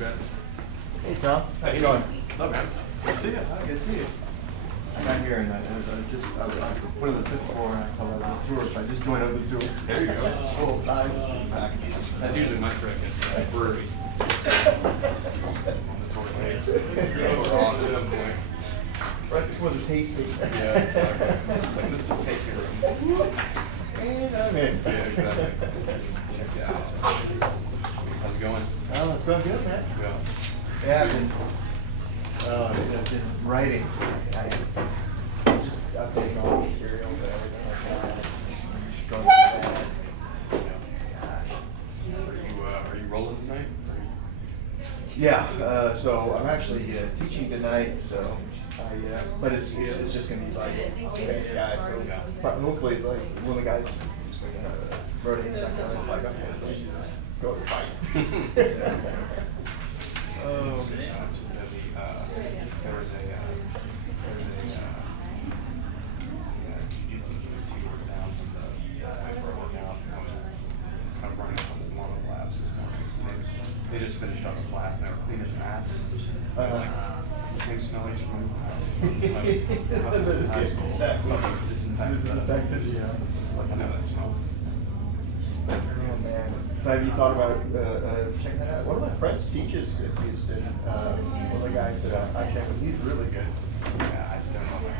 bet. Hey Tom, how you doing? What's up, man? Good to see you. Good to see you. I'm not here, and I was one of the fifth floor, and I saw that little tour, so I just joined up the tour. There you go. Full time. Back. That's usually my trick at breweries. On the tour page. We're on at some point. Right before the tasting. Yeah, exactly. It's like, this is a tasting room. And I'm in. Yeah, exactly. Yeah. How's it going? Oh, it's going good, man. Yeah. Yeah, I've been writing. I'm just updating all the materials and everything like that. Going through that. Are you rolling tonight? Yeah, so I'm actually teaching tonight, so but it's just gonna be like next guy, so but hopefully it's like one of the guys wrote in back down, it's like, okay, so go to fight. Oh, sometimes there was a jiu-jitsu tutor down from the place where I work out, and I was kind of running a couple more labs this morning. They just finished up a class and they were cleaning the mats. It's like the same smell as from high school. Something disinfected. Yeah. Like, I know that smell. Oh man. So have you thought about checking that out? One of my friends teaches at Houston. One of the guys that I check with, he's really good. Yeah, I just don't know if I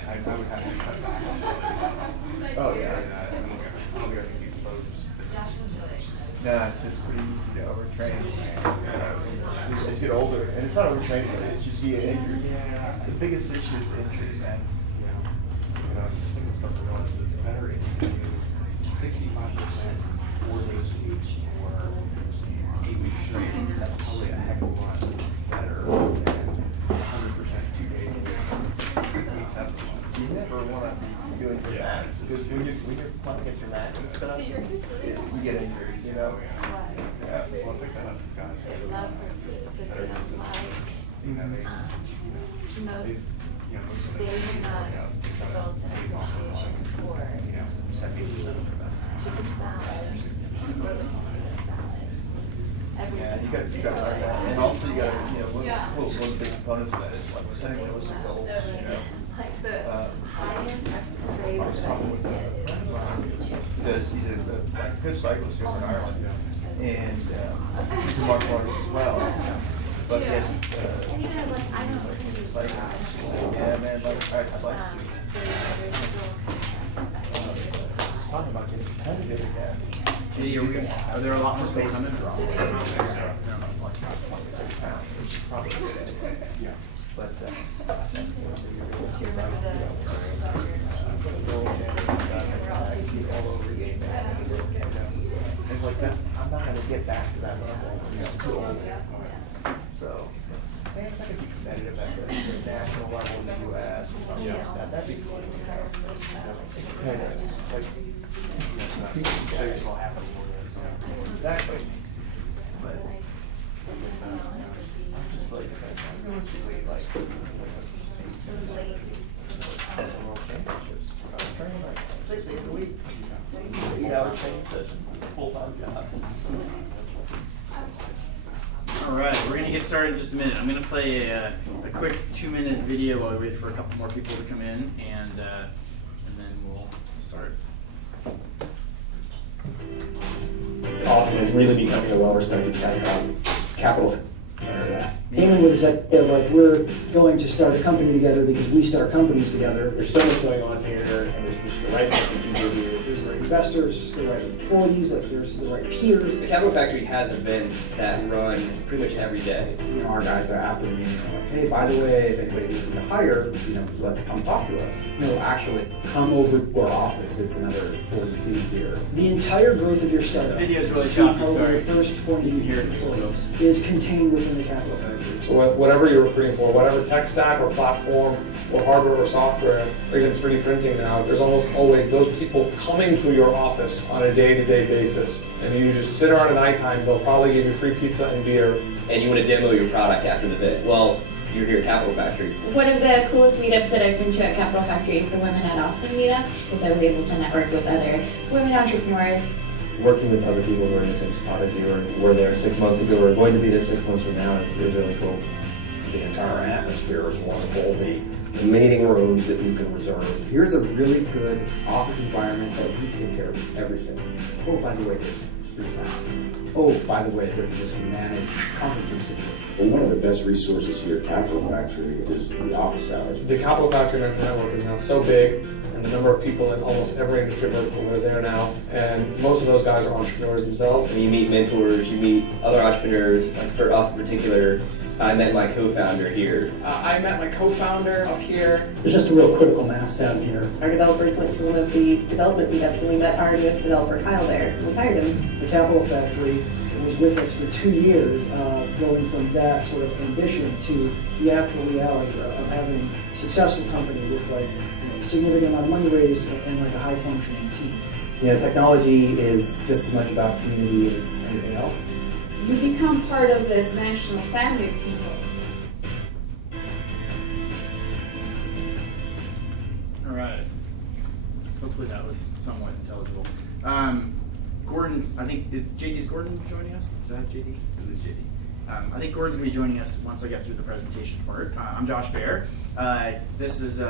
have I would have to cut back. Oh yeah. I don't think I can keep close. No, it's pretty easy to overtrain. You just get older, and it's not overtraining, but it's just you get injured. Yeah. The biggest issue is injuries, man. You know, I just think of stuff to realize it's better if you do 65% 4 days a week or 8 weeks straight. That's probably a heck of a lot better than 100% 2 days a week. Acceptable. You never want to be doing your mats, because when you're playing against your mats and stuff, you get injuries, you know? Yeah, well, I picked that up from guys that are better consistent. You know, they, you know, most of them, days off of like, you know, 70% of their Yeah, you got to learn that, and also you got to, you know, one of the big components of that is like setting realistic goals. You know, I was talking with a friend of mine, he's a good cyclist here in Ireland, and he's a martial artist as well. But he has yeah, man, like I'd like to. Talking about getting competitive again. Gee, are there a lot more people coming? Probably good anyway. Yeah. But I said, let's get back to all over again. It's like I'm not going to get back to that level. It's too old. So, man, if I could be competitive at the national level in the U.S. or something like that, that'd be cool. Exactly. But I'm just like, realistically, like, world championships. I was training like 6 days a week. 8-hour training sessions. It's a full-time job. All right, we're gonna get started in just a minute. I'm gonna play a quick 2-minute video while we wait for a couple more people to come in, and then we'll start. Austin is really becoming a well-respected capital center. Mainly with this idea of like we're going to start a company together because we start companies together. There's so much going on here, and there's just the right thing to do here. There's the right investors, the right employees, like there's the right peers. The Capital Factory has events that run pretty much every day. You know, our guys are after the meeting, like, hey, by the way, if anybody's looking to hire, you know, let them come talk to us. No, actually, come over to our office. It's another 40 feet here. The entire growth of your startup, The video's really choppy, probably sorry. the first 20 You can hear it, employees, is contained within the Capital Factory. So whatever you're recruiting for, whatever tech stack or platform or hardware or software, or even 3D printing now, there's almost always those people coming to your office on a day-to-day basis. And you just sit around at nighttime, they'll probably give you free pizza and beer. And you want to demo your product after the event. Well, you're here at Capital Factory. One of the coolest meetups that I've been to at Capital Factory is the Women at Austin meetup, because I was able to network with other women entrepreneurs working with other people who are in the same spot as you, or were there 6 months ago, or going to be there 6 months from now. It was really cool. The entire atmosphere is wonderful. The meeting rooms that you can reserve. Here's a really good office environment that we take care of everything. Oh, by the way, there's that. Oh, by the way, there's this managed conference room situation. Well, one of the best resources here at Capital Factory is the office hours. The Capital Factory Mentor Network is now so big, and the number of people in almost every industry vertical are there now, and most of those guys are entrepreneurs themselves. And you meet mentors, you meet other entrepreneurs. Like for us in particular, I met my co-founder here. I met my co-founder up here. There's just a real critical mass down here. Our developers went to one of the development meetups and we met our newest developer, Kyle, there. We hired him. The Capital Factory was with us for 2 years, going from that sort of ambition to the actual reality of having a successful company with like significant amount of money raised and like a high functioning team. You know, technology is just as much about community as anything else. You become part of this national family of people. All right. Hopefully that was somewhat intelligible. Gordon, I think, is Gordon joining us? Did I have JD? It was JD. I think Gordon's gonna be joining us once I get through the presentation part. I'm Josh Baer. This is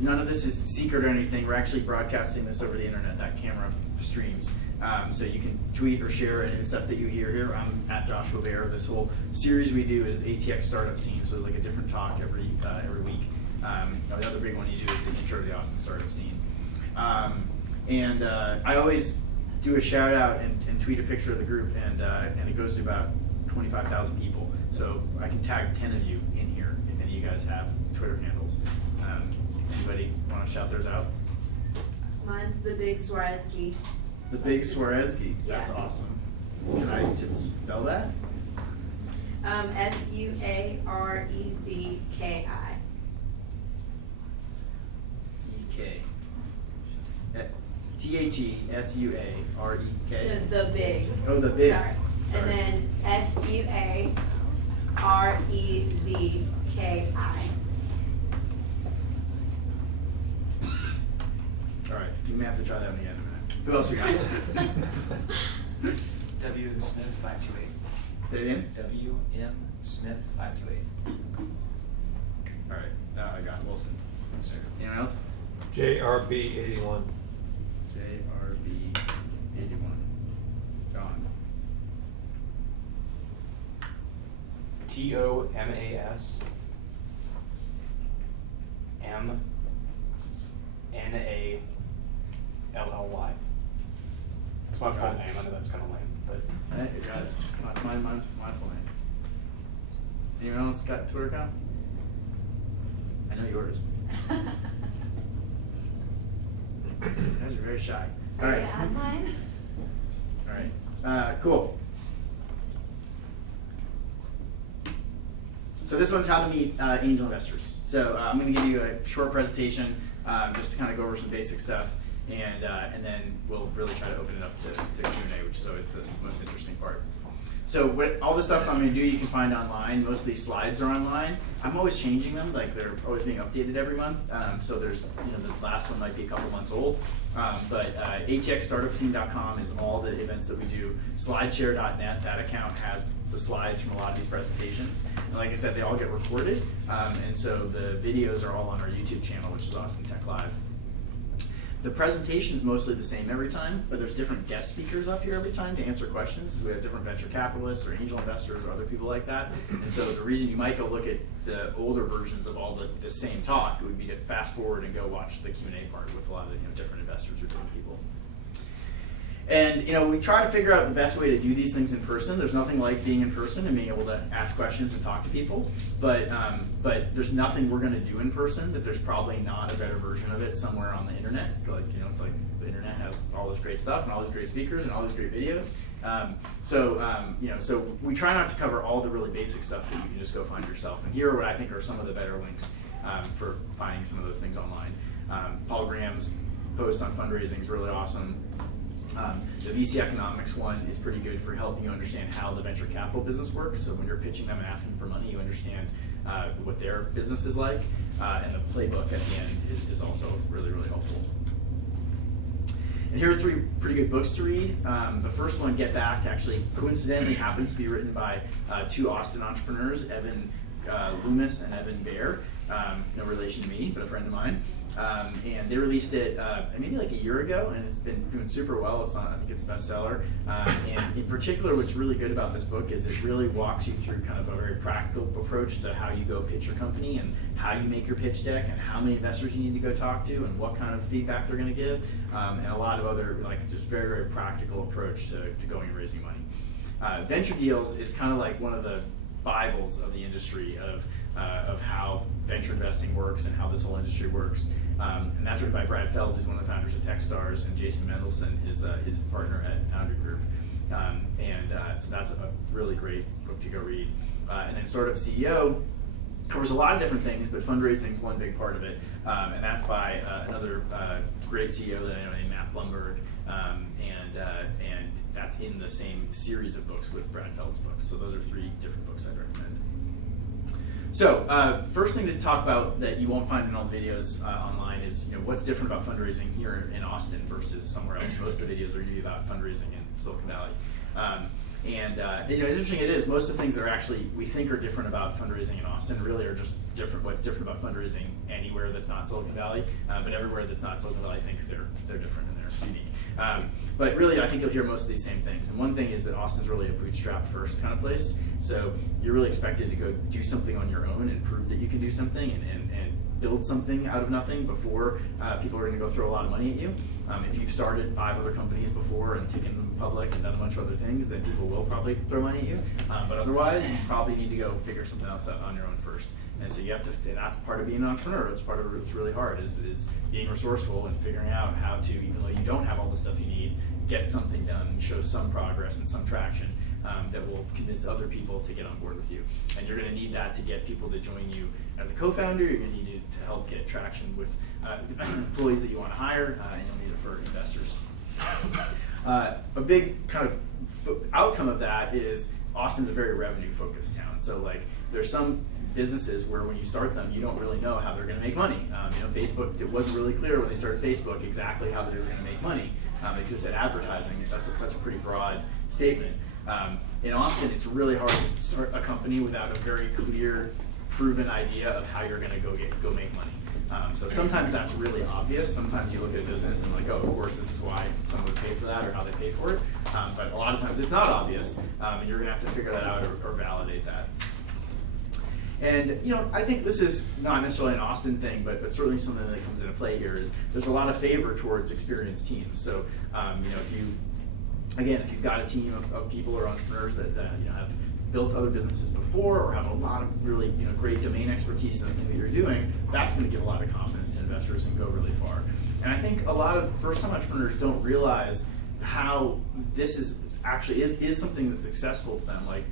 none of this is secret or anything. We're actually broadcasting this over the internet. That camera streams, so you can tweet or share any of the stuff that you hear here. I'm at Joshua Baer. This whole series we do is ATX Startup Scene, so it's like a different talk every week. The other big one you do is the intro to the Austin Startup Scene, and I always do a shout out and tweet a picture of the group, and it goes to about 25,000 people. So I can tag 10 of you in here if any of you guys have Twitter handles. Anybody want to shout theirs out? Mine's the Big Swarovski. The Big Swarovski. That's Yeah. awesome. Can I spell that? Suarezki. E-K. Thesuarek. The big. Oh, the big. Sorry. Sorry. And then Suarezki. All right, you may have to try that one again. Who else we got? W. Smith 528. Say it again. W. M. Smith 528. All right, I got Wilson. Anyone else? JRB 81. JRB 81. John. TOMAS MNALLY. It's my full name. I know that's kind of lame, but Hey, you got it. Mine's my full name. Anyone else got a Twitter account? I know yours. You guys are very shy. All right. Yeah, mine. All right. Cool. So this one's how to meet angel investors. So I'm going to give you a short presentation just to kind of go over some basic stuff, and then we'll really try to open it up to Q&A, which is always the most interesting part. So all the stuff I'm going to do you can find online. Most of these slides are online. I'm always changing them, like they're always being updated every month. So there's, the last one might be a couple months old. But atxstartupscene.com is all the events that we do. Slideshare.net, that account has the slides from a lot of these presentations. And like I said, they all get recorded. And so the videos are all on our YouTube channel, which is Austin Tech Live. The presentation's mostly the same every time, but there's different guest speakers up here every time to answer questions. We have different venture capitalists or angel investors or other people like that. And so the reason you might go look at the older versions of all the same talk would be to fast forward and go watch the Q&A part with a lot of different investors or different people. And we try to figure out the best way to do these things in person. There's nothing like being in person and being able to ask questions and talk to people. But there's nothing we're going to do in person that there's probably not a better version of it somewhere on the internet. Like it's like the internet has all this great stuff and all these great speakers and all these great videos. So we try not to cover all the really basic stuff that you can just go find yourself. And here are what I think are some of the better links for finding some of those things online. Paul Graham's post on fundraising is really awesome. The VC economics one is pretty good for helping you understand how the venture capital business works. So when you're pitching them and asking for money, you understand what their business is like. And the playbook at the end is also really, really helpful. And here are 3 pretty good books to read. The first one, Get Back, actually coincidentally happens to be written by 2 Austin entrepreneurs, Evan Loomis and Evan Baer. No relation to me, but a friend of mine. And they released it maybe like a year ago, and it's been doing super well. It's on, I think it's a bestseller. And in particular, what's really good about this book is it really walks you through kind of a very practical approach to how you go pitch your company and how you make your pitch deck and how many investors you need to go talk to and what kind of feedback they're going to give, and a lot of other like just very, very practical approach to going and raising money. Venture Deals is kind of like one of the Bibles of the industry of how venture investing works and how this whole industry works. And that's written by Brad Feld, who's one of the founders of Techstars, and Jason Mendelson, his partner at Foundry Group. So that's a really great book to go read. And then Startup CEO covers a lot of different things, but fundraising is one big part of it. And that's by another great CEO that I know named Matt Blumberg. And that's in the same series of books with Brad Feld's books. So those are 3 different books I'd recommend. So first thing to talk about that you won't find in all the videos online is what's different about fundraising here in Austin versus somewhere else. Most of the videos are going to be about fundraising in Silicon Valley. As interesting it is, most of the things that are actually we think are different about fundraising in Austin really are just different. What's different about fundraising anywhere that's not Silicon Valley, but everywhere that's not Silicon Valley thinks they're different and they're unique. But really, I think you'll hear most of these same things. And one thing is that Austin's really a bootstrap first kind of place. So you're really expected to go do something on your own and prove that you can do something and build something out of nothing before people are going to go throw a lot of money at you. If you've started 5 other companies before and taken them public and done a bunch of other things, then people will probably throw money at you. But otherwise, you probably need to go figure something else out on your own first. And so you have to, and that's part of being an entrepreneur. It's part of what's really hard is being resourceful and figuring out how to, even though you don't have all the stuff you need, get something done and show some progress and some traction that will convince other people to get on board with you. And you're going to need that to get people to join you as a co-founder. You're going to need it to help get traction with employees that you want to hire, and you'll need it for investors. A big kind of outcome of that is Austin's a very revenue-focused town. So like there's some businesses where when you start them, you don't really know how they're going to make money. Facebook, it wasn't really clear when they started Facebook exactly how they were going to make money. They just said advertising. That's a pretty broad statement. In Austin, it's really hard to start a company without a very clear, proven idea of how you're going to go make money. So sometimes that's really obvious. Sometimes you look at a business and like, oh, of course, this is why someone would pay for that or how they pay for it. But a lot of times it's not obvious, and you're going to have to figure that out or validate that. And I think this is not necessarily an Austin thing, but certainly something that comes into play here is there's a lot of favor towards experienced teams. So if you've got a team of people or entrepreneurs that have built other businesses before or have a lot of really great domain expertise in the thing that you're doing, that's going to give a lot of confidence to investors and go really far. And I think a lot of first-time entrepreneurs don't realize how this is actually is something that's accessible to them. Like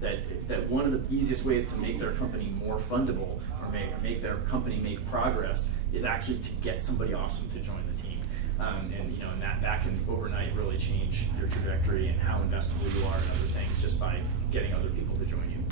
that one of the easiest ways to make their company more fundable or make their company make progress is actually to get somebody awesome to join the team. And that can overnight really change your trajectory and how investable you are and other things just by getting other people to join you.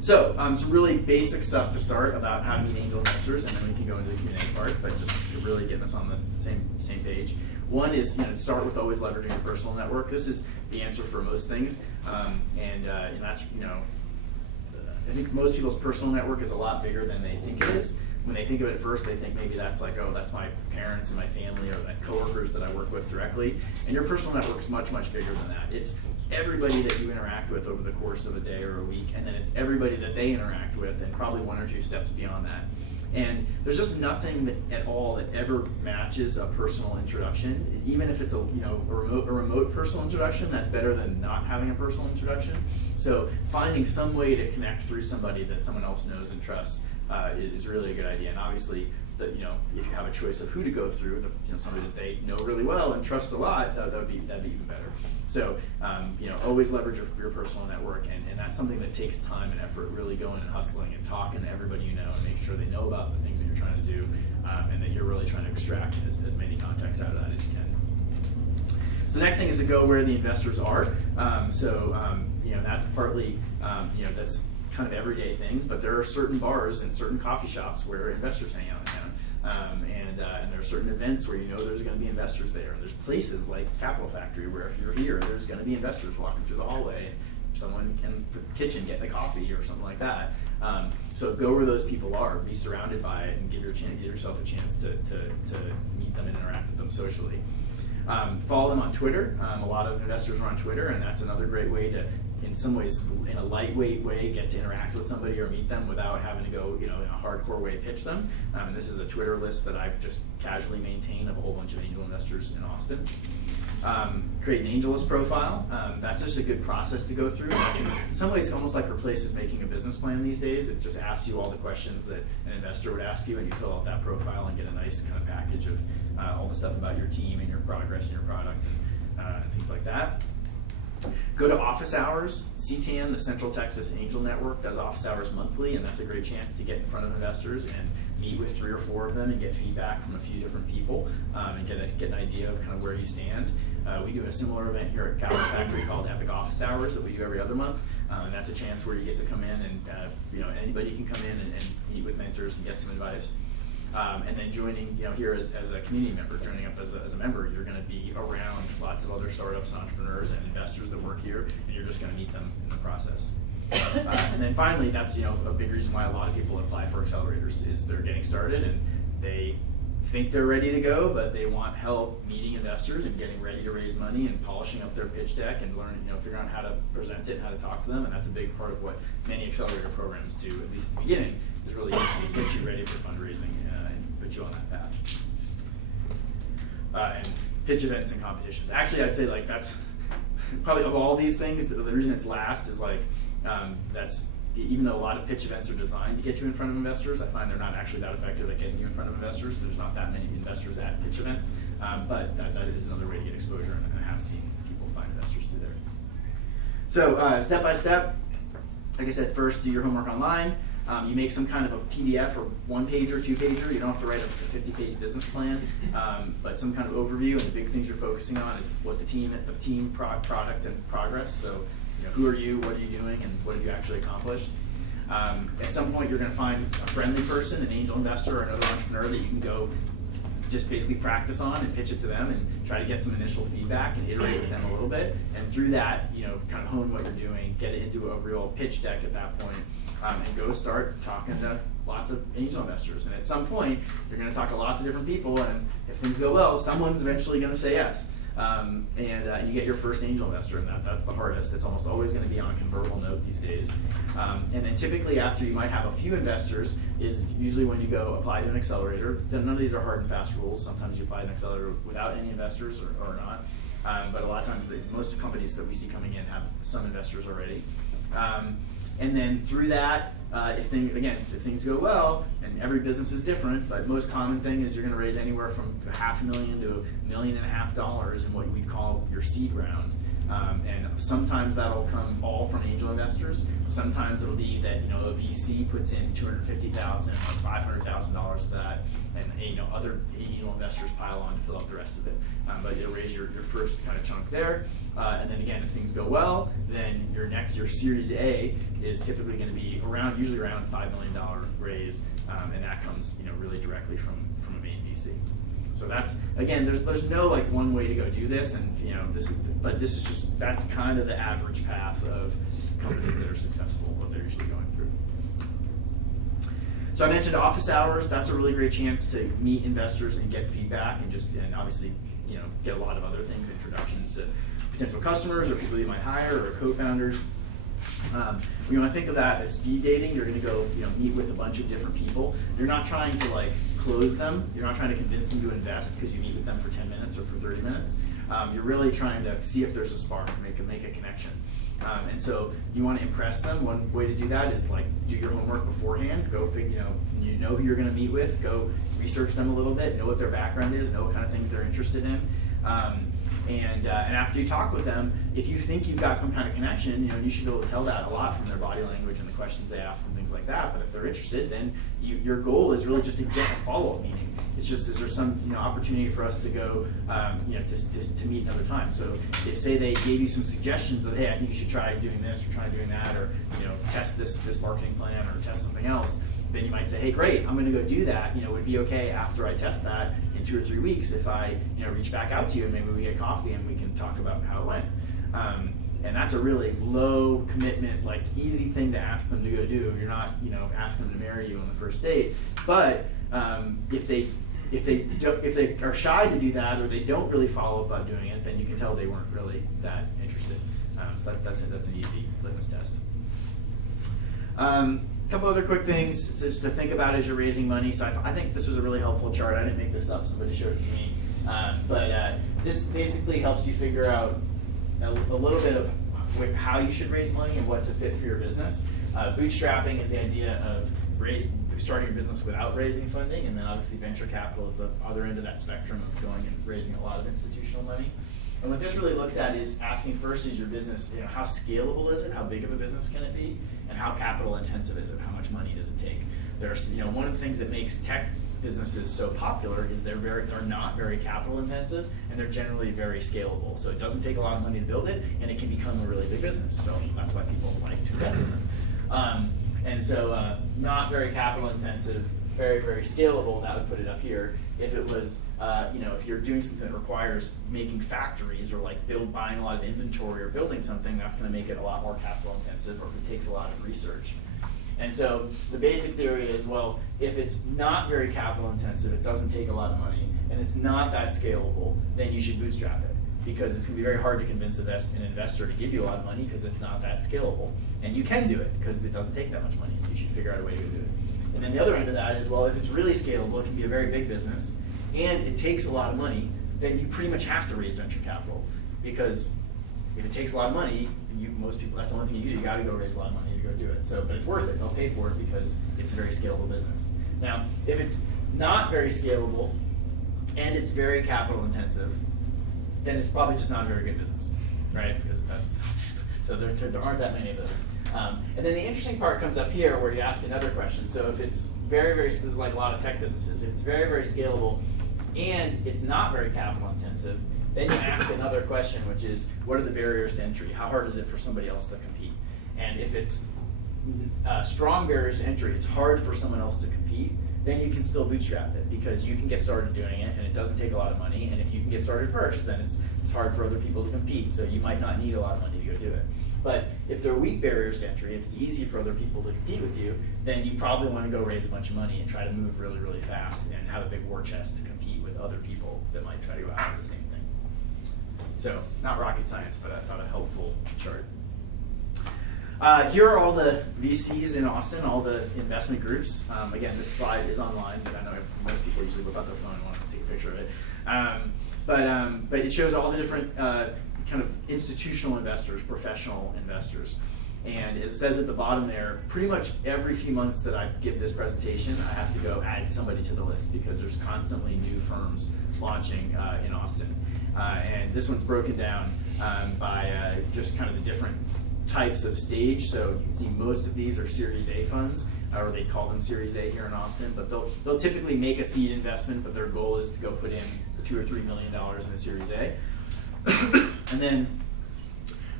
So some really basic stuff to start about how to meet angel investors, and then we can go into the Q&A part, but just to really get us on the same page. One is start with always leveraging your personal network. This is the answer for most things, and that's I think most people's personal network is a lot bigger than they think it is. When they think of it at first, they think maybe that's like, oh, that's my parents and my family or my coworkers that I work with directly. And your personal network is much, much bigger than that. It's everybody that you interact with over the course of a day or a week, and then it's everybody that they interact with, and probably 1 or 2 steps beyond that. And there's just nothing at all that ever matches a personal introduction. Even if it's a remote personal introduction, that's better than not having a personal introduction. So finding some way to connect through somebody that someone else knows and trusts is really a good idea. And obviously, if you have a choice of who to go through, somebody that they know really well and trust a lot, that'd be even better. So always leverage your personal network, and that's something that takes time and effort. Really going and hustling and talking to everybody you know and make sure they know about the things that you're trying to do, and that you're really trying to extract as many contacts out of that as you can. So the next thing is to go where the investors are. That's partly that's kind of everyday things, but there are certain bars and certain coffee shops where investors hang out in And there are certain events where you know there's going to be investors there. And there's places like Capital Factory where if you're here, there's going to be investors walking through the hallway. And someone in the kitchen getting a coffee or something like that. So go where those people are, be surrounded by it, and give yourself a chance to meet them and interact with them socially. Follow them on Twitter. A lot of investors are on Twitter, and that's another great way to, in some ways, in a lightweight way, get to interact with somebody or meet them without having to go, in a hardcore way pitch them. And this is a Twitter list that I've just casually maintained of a whole bunch of angel investors in Austin. Create an AngelList profile. That's just a good process to go through. That's in some ways almost like replaces making a business plan these days. It just asks you all the questions that an investor would ask you, and you fill out that profile and get a nice kind of package of all the stuff about your team and your progress and your product and things like that. Go to office hours. CTAN, the Central Texas Angel Network, does office hours monthly, and that's a great chance to get in front of investors and meet with 3 or 4 of them and get feedback from a few different people and get an idea of kind of where you stand. We do a similar event here at Capital Factory called Epic Office Hours that we do every other month, and that's a chance where you get to come in and anybody can come in and meet with mentors and get some advice. And then joining, here as a community member, joining up as a member, you're going to be around lots of other startups and entrepreneurs and investors that work here, and you're just going to meet them in the process. And then finally, that's a big reason why a lot of people apply for accelerators is they're getting started and they think they're ready to go, but they want help meeting investors and getting ready to raise money and polishing up their pitch deck and learning, figuring out how to present it and how to talk to them. And that's a big part of what many accelerator programs do, at least at the beginning, is really get you ready for fundraising and put you on that path. And pitch events and competitions. Actually, I'd say that's probably of all these things, the reason it's last is that's, even though a lot of pitch events are designed to get you in front of investors, I find they're not actually that effective at getting you in front of investors. There's not that many investors at pitch events, but that is another way to get exposure, and I have seen people find investors through there. So step by step, like I said, first do your homework online. You make some kind of a PDF or 1-page or 2-pager. You don't have to write a 50-page business plan, but some kind of overview, and the big things you're focusing on is what the team, product, and progress. So who are you, what are you doing, and what have you actually accomplished? At some point, you're going to find a friendly person, an angel investor, or another entrepreneur that you can go just basically practice on and pitch it to them and try to get some initial feedback and iterate with them a little bit. And through that, kind of hone what you're doing, get it into a real pitch deck at that point, and go start talking to lots of angel investors. And at some point, you're going to talk to lots of different people, and if things go well, someone's eventually going to say yes. And you get your first angel investor, and that's the hardest. It's almost always going to be on a convertible note these days. And then typically after you might have a few investors is usually when you go apply to an accelerator. Then none of these are hard and fast rules. Sometimes you apply to an accelerator without any investors or not. But a lot of times most companies that we see coming in have some investors already. And then through that, if things go well, and every business is different, but most common thing is you're going to raise anywhere from $500,000 to $1.5 million in what we'd call your seed round. And sometimes that'll come all from angel investors. Sometimes it'll be that a VC puts in $250,000 or $500,000 of that, and other angel investors pile on to fill up the rest of it. But you'll raise your first kind of chunk there, and then again, if things go well, then your Series A is typically going to be usually around $5 million raise, and that comes really directly from a main VC. So that's, again, there's no one way to go do this, and that's kind of the average path of companies that are successful, what they're usually going through. So I mentioned office hours. That's a really great chance to meet investors and get feedback, and obviously get a lot of other things, introductions to potential customers or people you might hire or co-founders. When you want to think of that as speed dating, you're going to go meet with a bunch of different people. You're not trying to close them. You're not trying to convince them to invest because you meet with them for 10 minutes or for 30 minutes. You're really trying to see if there's a spark, make a connection. And so you want to impress them. One way to do that is do your homework beforehand. Go figure, you know who you're going to meet with. Go research them a little bit. Know what their background is. Know what kind of things they're interested in. And after you talk with them, if you think you've got some kind of connection, you should be able to tell that a lot from their body language and the questions they ask and things like that. But if they're interested, then your goal is really just to get a follow-up meeting. It's just, is there some opportunity for us to go, to meet another time? So if say they gave you some suggestions of, hey, I think you should try doing this or try doing that, or test this marketing plan or test something else. then you might say, hey, great, I'm going to go do that. Would it be okay after I test that in 2 or 3 weeks if I reach back out to you and maybe we get coffee and we can talk about how it went. And that's a really low commitment, like easy thing to ask them to go do. You're not asking them to marry you on the first date. But if they are shy to do that, or they don't really follow up on doing it, then you can tell they weren't really that interested. So that's an easy litmus test. A couple other quick things just to think about as you're raising money. So I think this was a really helpful chart. I didn't make this up, somebody showed it to me. But this basically helps you figure out a little bit of how you should raise money and what's a fit for your business. Bootstrapping is the idea of starting your business without raising funding, and then obviously venture capital is the other end of that spectrum of going and raising a lot of institutional money. And what this really looks at is asking first, is your business, how scalable is it? How big of a business can it be? And how capital intensive is it? How much money does it take? There's, one of the things that makes tech businesses so popular is they're not very capital intensive, and they're generally very scalable. So it doesn't take a lot of money to build it, and it can become a really big business. So that's why people like to invest in them. And so not very capital intensive, very, very scalable. That would put it up here. If it was, if you're doing something that requires making factories or like buying a lot of inventory or building something, that's going to make it a lot more capital intensive, or if it takes a lot of research. And so the basic theory is, well, if it's not very capital intensive, it doesn't take a lot of money, and it's not that scalable, then you should bootstrap it, because it's going to be very hard to convince an investor to give you a lot of money because it's not that scalable. And you can do it because it doesn't take that much money, so you should figure out a way to do it. And then the other end of that is, well, if it's really scalable, it can be a very big business, and it takes a lot of money, then you pretty much have to raise venture capital, because if it takes a lot of money, most people, that's the only thing you do. You got to go raise a lot of money to go do it. So, but it's worth it. They'll pay for it because it's a very scalable business. Now, if it's not very scalable and it's very capital intensive, then it's probably just not a very good business, right? Because so there aren't that many of those. And then the interesting part comes up here where you ask another question. So if it's very, very, this is like a lot of tech businesses, if it's very, very scalable and it's not very capital intensive, then you ask another question, which is, what are the barriers to entry? How hard is it for somebody else to compete? And if it's strong barriers to entry, it's hard for someone else to compete, then you can still bootstrap it, because you can get started doing it and it doesn't take a lot of money. And if you can get started first, then it's hard for other people to compete, so you might not need a lot of money to go do it. But if there are weak barriers to entry, if it's easy for other people to compete with you, then you probably want to go raise a bunch of money and try to move really, really fast and have a big war chest to compete with other people that might try to go after the same thing. So, not rocket science, but I thought a helpful chart. Here are all the VCs in Austin, all the investment groups. Again, this slide is online. I know most people usually whip out their phone and want to take a picture of it. But it shows all the different kind of institutional investors, professional investors. And as it says at the bottom there, pretty much every few months that I give this presentation, I have to go add somebody to the list, because there's constantly new firms launching in Austin. And this one's broken down by just kind of the different types of stage. So you can see most of these are Series A funds, or they call them Series A here in Austin. But they'll typically make a seed investment, but their goal is to go put in $2 or $3 million in a Series A. And then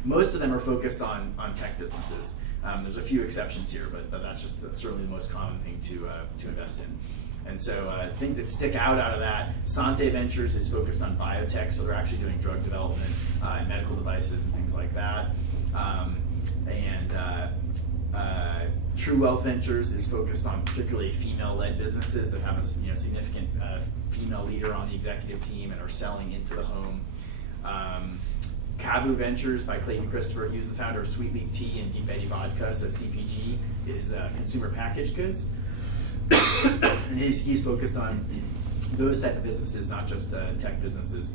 most of them are focused on tech businesses. There's a few exceptions here, but that's just certainly the most common thing to invest in. And so things that stick out of that, Sante Ventures is focused on biotech, so they're actually doing drug development and medical devices and things like that. True Wealth Ventures is focused on particularly female-led businesses that have a significant female leader on the executive team and are selling into the home. Kabu Ventures by Clayton Christopher. He was the founder of Sweet Leaf Tea and Deep Eddy Vodka. So CPG is consumer packaged goods. And he's focused on those type of businesses, not just tech businesses.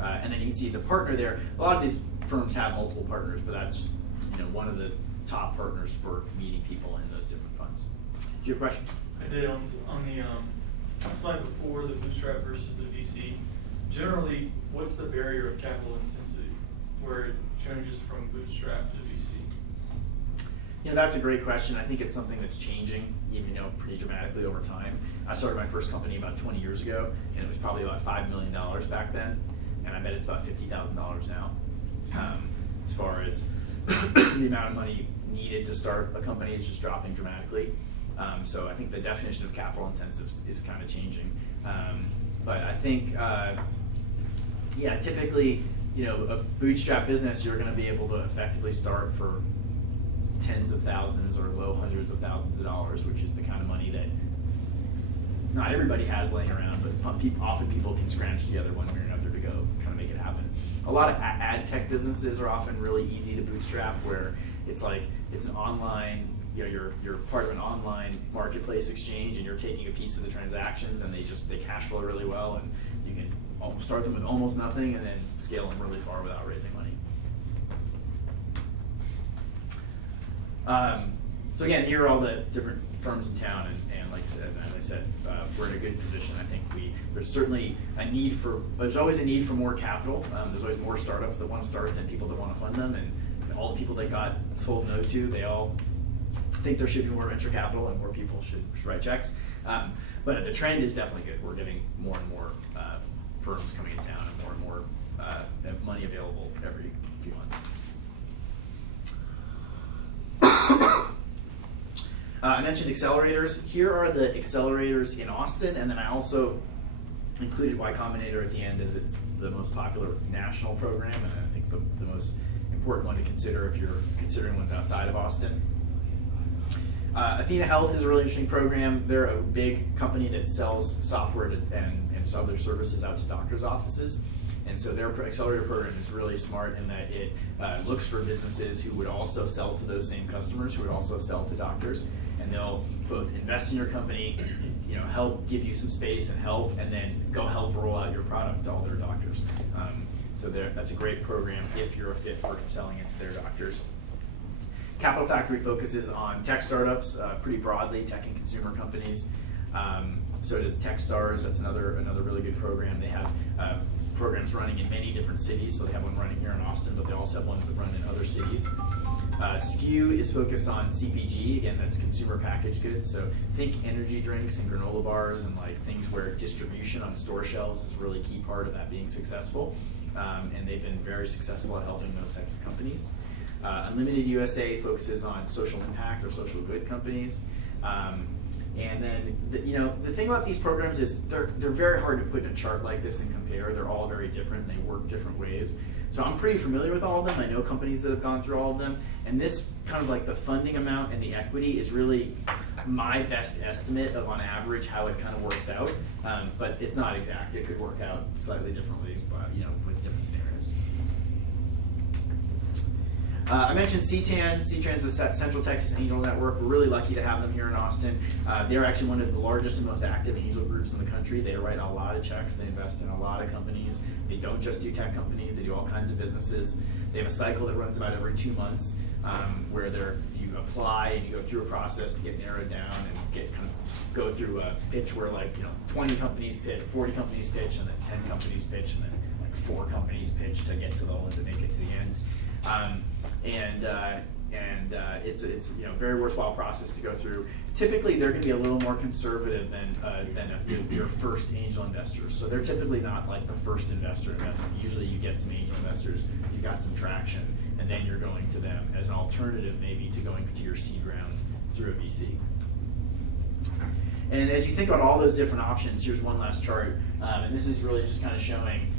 And then you can see the partner there. A lot of these firms have multiple partners, but that's one of the top partners for meeting people in those different funds. Do you have a question? I did. On the slide before, the bootstrap versus the VC, generally, what's the barrier of capital intensity where it changes from bootstrap to VC? That's a great question. I think it's something that's changing, pretty dramatically over time. I started my first company about 20 years ago, and it was probably about $5 million back then, and I bet it's about $50,000 now. As far as the amount of money needed to start a company is just dropping dramatically. So I think the definition of capital intensive is kind of changing. But I think, yeah, typically, a bootstrap business, you're going to be able to effectively start for tens of thousands or low hundreds of thousands of dollars, which is the kind of money that not everybody has laying around, but often people can scrounge together one way or another to go kind of make it happen. A lot of ad tech businesses are often really easy to bootstrap, where it's like it's an online, you're part of an online marketplace exchange, and you're taking a piece of the transactions, and they cash flow really well, and you can start them with almost nothing and then scale them really far without raising money. So again, here are all the different firms in town, and like I said, we're in a good position. I think there's certainly there's always a need for more capital. There's always more startups that want to start than people that want to fund them, and all the people that got told no to, they all think there should be more venture capital and more people should write checks. But the trend is definitely good. We're getting more and more firms coming in town, and more money available every few months. I mentioned accelerators. Here are the accelerators in Austin, and then I also included Y Combinator at the end, as it's the most popular national program, and I think the most important one to consider if you're considering ones outside of Austin. Athena Health is a really interesting program. They're a big company that sells software and other services out to doctors' offices. And so their accelerator program is really smart in that it looks for businesses who would also sell to those same customers, who would also sell to doctors. And they'll both invest in your company, help give you some space and help, and then go help roll out your product to all their doctors. So that's a great program if you're a fit for selling it to their doctors. Capital Factory focuses on tech startups pretty broadly, tech and consumer companies. So does TechStars. That's another really good program. They have programs running in many different cities. So they have one running here in Austin, but they also have ones that run in other cities. SKU is focused on CPG. Again, that's consumer packaged goods. So think energy drinks and granola bars and like things where distribution on store shelves is a really key part of that being successful. And they've been very successful at helping those types of companies. Unlimited USA focuses on social impact or social good companies. And then, the thing about these programs is they're very hard to put in a chart like this and compare. They're all very different, and they work different ways. So I'm pretty familiar with all of them. I know companies that have gone through all of them. And this kind of like the funding amount and the equity is really my best estimate of, on average, how it kind of works out. But it's not exact. It could work out slightly differently, with different scenarios. I mentioned CTAN. CTAN is the Central Texas Angel Network. We're really lucky to have them here in Austin. They're actually one of the largest and most active angel groups in the country. They write a lot of checks. They invest in a lot of companies. They don't just do tech companies. They do all kinds of businesses. They have a cycle that runs about every 2 months where you apply and you go through a process to get narrowed down and go through a pitch where 20 companies pitch, 40 companies pitch, and then 10 companies pitch, and then 4 companies pitch to get to the ones that make it to the end. It's a very worthwhile process to go through. Typically, they're going to be a little more conservative than your first angel investors. So they're typically not like the first investor investing. Usually, you get some angel investors, you've got some traction, and then you're going to them as an alternative, maybe to going to your seed round through a VC. And as you think about all those different options, here's one last chart, and this is really just kind of showing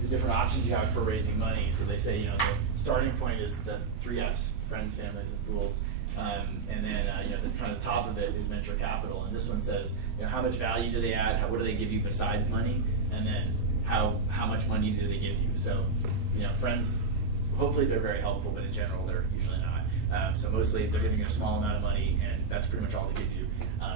the different options you have for raising money. So they say, the starting point is the 3 F's: friends, families, and fools. And then, the kind of top of it is venture capital. And this one says, how much value do they add? What do they give you besides money? And then how much money do they give you? So, friends, hopefully they're very helpful, but in general, they're usually not. So mostly they're giving you a small amount of money, and that's pretty much all they give you.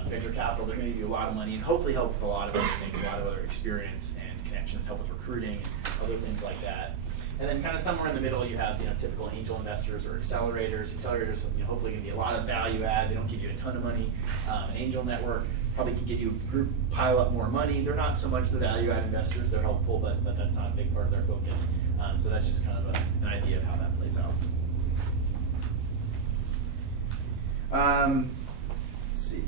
Venture capital, they're going to give you a lot of money and hopefully help with a lot of other things, a lot of other experience and connections, help with recruiting, other things like that. And then kind of somewhere in the middle, you have typical angel investors or accelerators. Accelerators, hopefully going to be a lot of value add. They don't give you a ton of money. An angel network probably can give you a group, pile up more money. They're not so much the value add investors. They're helpful, but that's not a big part of their focus. So that's just kind of an idea of how that plays out. Let's see.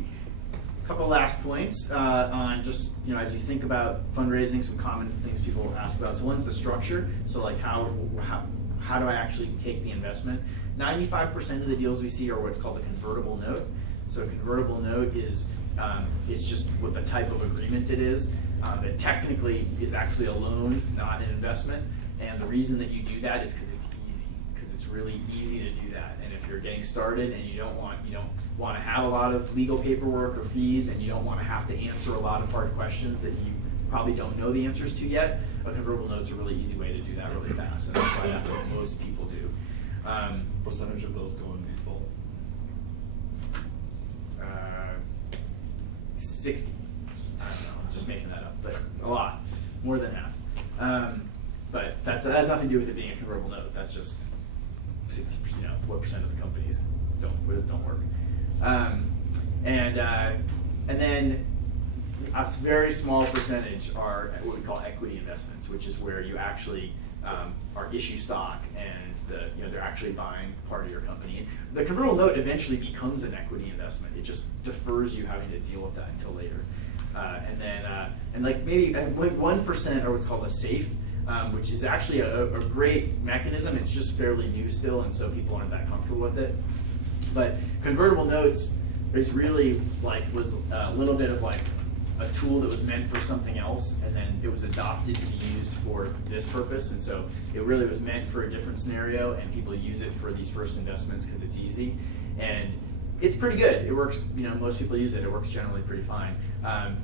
A couple last points on just, as you think about fundraising, some common things people ask about. So one's the structure. So like how do I actually take the investment? 95% of the deals we see are what's called a convertible note. So a convertible note is it's just what the type of agreement it is. It technically is actually a loan, not an investment. And the reason that you do that is because it's easy, because it's really easy to do that. And if you're getting started and you don't want to have a lot of legal paperwork or fees, and you don't want to have to answer a lot of hard questions that you probably don't know the answers to yet, a convertible note's a really easy way to do that really fast. And that's why that's what most people do. Percentage of those go in default? 60. I don't know, I'm just making that up, but a lot, more than half. But that has nothing to do with it being a convertible note. That's just 60%. What percent of the companies don't work? And then a very small percentage are what we call equity investments, which is where you actually are issue stock and they're actually buying part of your company. The convertible note eventually becomes an equity investment. It just defers you having to deal with that until later. And like maybe 1% are what's called a safe, which is actually a great mechanism. It's just fairly new still, and so people aren't that comfortable with it. But convertible notes is really was a little bit of like a tool that was meant for something else, and then it was adopted to be used for this purpose. And so it really was meant for a different scenario, and people use it for these first investments because it's easy. And it's pretty good. It works, most people use it. It works generally pretty fine.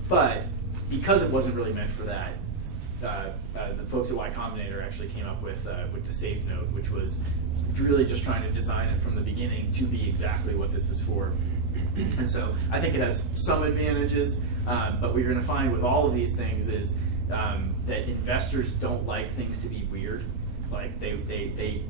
But because it wasn't really meant for that, the folks at Y Combinator actually came up with the safe note, which was really just trying to design it from the beginning to be exactly what this is for. And so I think it has some advantages, but what you're going to find with all of these things is that investors don't like things to be weird. Like they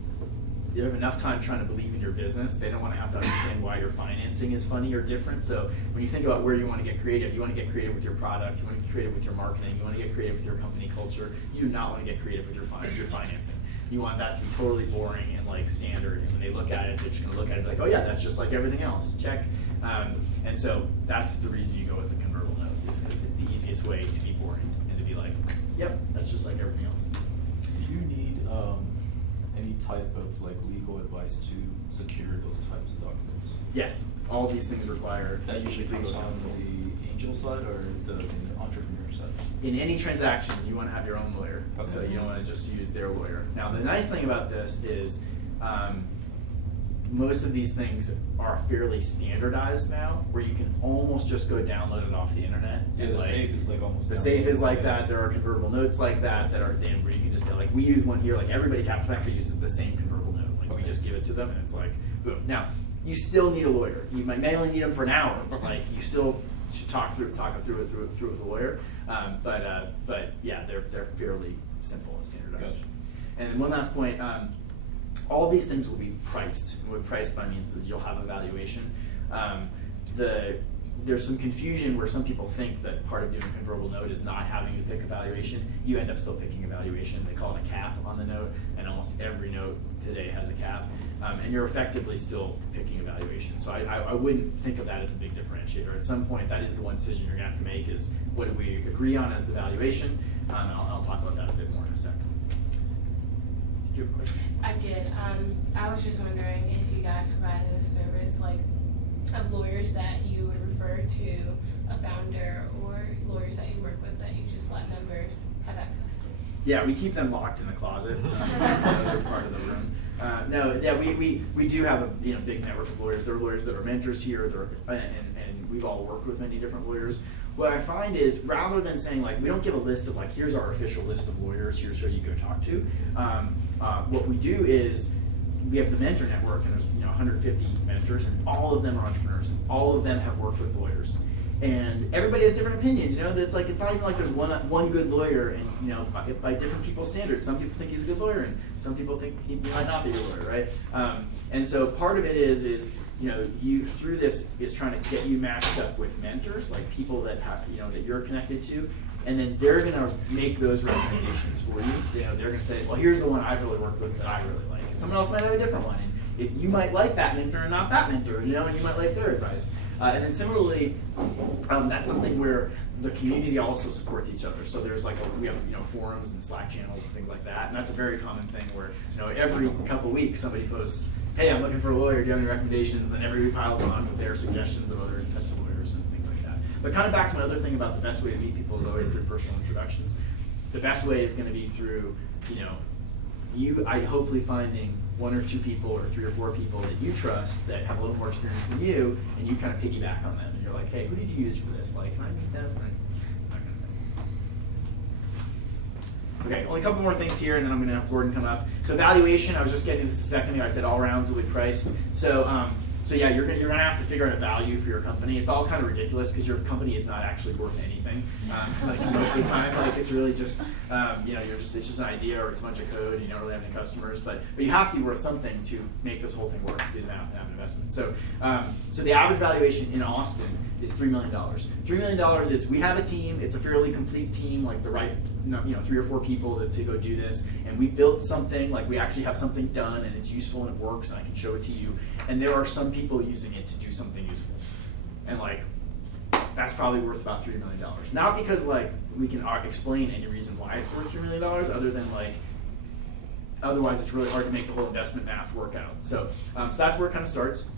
have enough time trying to believe in your business. They don't want to have to understand why your financing is funny or different. So when you think about where you want to get creative, you want to get creative with your product, you want to get creative with your marketing, you want to get creative with your company culture. You do not want to get creative with your financing. You want that to be totally boring and like standard. And when they look at it, they're just going to look at it and be like, oh yeah, that's just like everything else. Check. And so that's the reason you go with the convertible note, is because it's the easiest way to be boring and to be like, yep, that's just like everything else. Do you need any type of like legal advice to secure those types of documents? Yes, all these things require that usually legal comes on counsel. the angel side or the entrepreneur side? In any transaction, you want to have your own lawyer, okay. So you don't want to just use their lawyer. Now, the nice thing about this is most of these things are fairly standardized now, where you can almost just go download it off the internet. Yeah, the safe is like almost. The safe is like that. There are convertible notes like that are where you can just like we use one here. Like everybody, Capital Factory uses the same convertible note. Like we just give it to them, and it's like boom. Now you still need a lawyer. You may only need them for an hour, but like you still should talk through it with a lawyer. But yeah, they're fairly simple and standardized. Gotcha. And then one last point. All these things will be priced. And what priced by means is you'll have a valuation. There's some confusion where some people think that part of doing a convertible note is not having to pick a valuation. You end up still picking a valuation. They call it a cap on the note, and almost every note today has a cap. And you're effectively still picking a valuation. So I wouldn't think of that as a big differentiator. At some point, that is the one decision you're going to have to make is what do we agree on as the valuation? I'll talk about that a bit more in a second. Did you have a question? I did. I was just wondering if you guys provided a service of lawyers that you would refer to a founder or lawyers that you work with that you just let members have access to. Yeah, we keep them locked in the closet. They're part of the room. We do have a big network of lawyers. There are lawyers that are mentors here, and we've all worked with many different lawyers. What I find is rather than saying like we don't give a list of like here's our official list of lawyers, here's who you go talk to. What we do is we have the mentor network, and there's 150 mentors, and all of them are entrepreneurs, and all of them have worked with lawyers, and everybody has different opinions. It's not even like there's one good lawyer, and by different people's standards, some people think he's a good lawyer, and some people think he might not be a good lawyer, right? And so part of it is you through this is trying to get you matched up with mentors, like people that have that you're connected to. And then they're going to make those recommendations for you. They're going to say, well, here's the one I've really worked with that I really like. And someone else might have a different one. And you might like that mentor and not that mentor, and you might like their advice. And then similarly, that's something where the community also supports each other. So there's like we have forums and Slack channels and things like that, and that's a very common thing where every couple of weeks somebody posts, "Hey, I'm looking for a lawyer. Do you have any recommendations?" And then everybody piles on with their suggestions of other types of lawyers and things like that. But kind of back to my other thing about the best way to meet people is always through personal introductions. The best way is going to be through you hopefully finding 1 or 2 people or 3 or 4 people that you trust that have a little more experience than you, and you kind of piggyback on them. And you're like, "Hey, who did you use for this? Like, can I meet them?" Right? That kind of thing. Okay, only a couple more things here, and then I'm going to have Gordon come up. So valuation, I was just getting this a second ago. I said all rounds will be priced. So yeah, you're gonna have to figure out a value for your company. It's all kind of ridiculous because your company is not actually worth anything. Like most of the time, like it's really just it's just an idea or it's a bunch of code. And you don't really have any customers, but you have to be worth something to make this whole thing work. You do have to have an investment. So the average valuation in Austin is $3 million. $3 million is we have a team. It's a fairly complete team, like the right 3 or 4 people to go do this, and we built something, like we actually have something done and it's useful and it works and I can show it to you, and there are some people using it to do something useful, and like that's probably worth about $3 million. Not because like we can explain any reason why it's worth $3 million, other than like otherwise it's really hard to make the whole investment math work out. So that's where it kind of starts.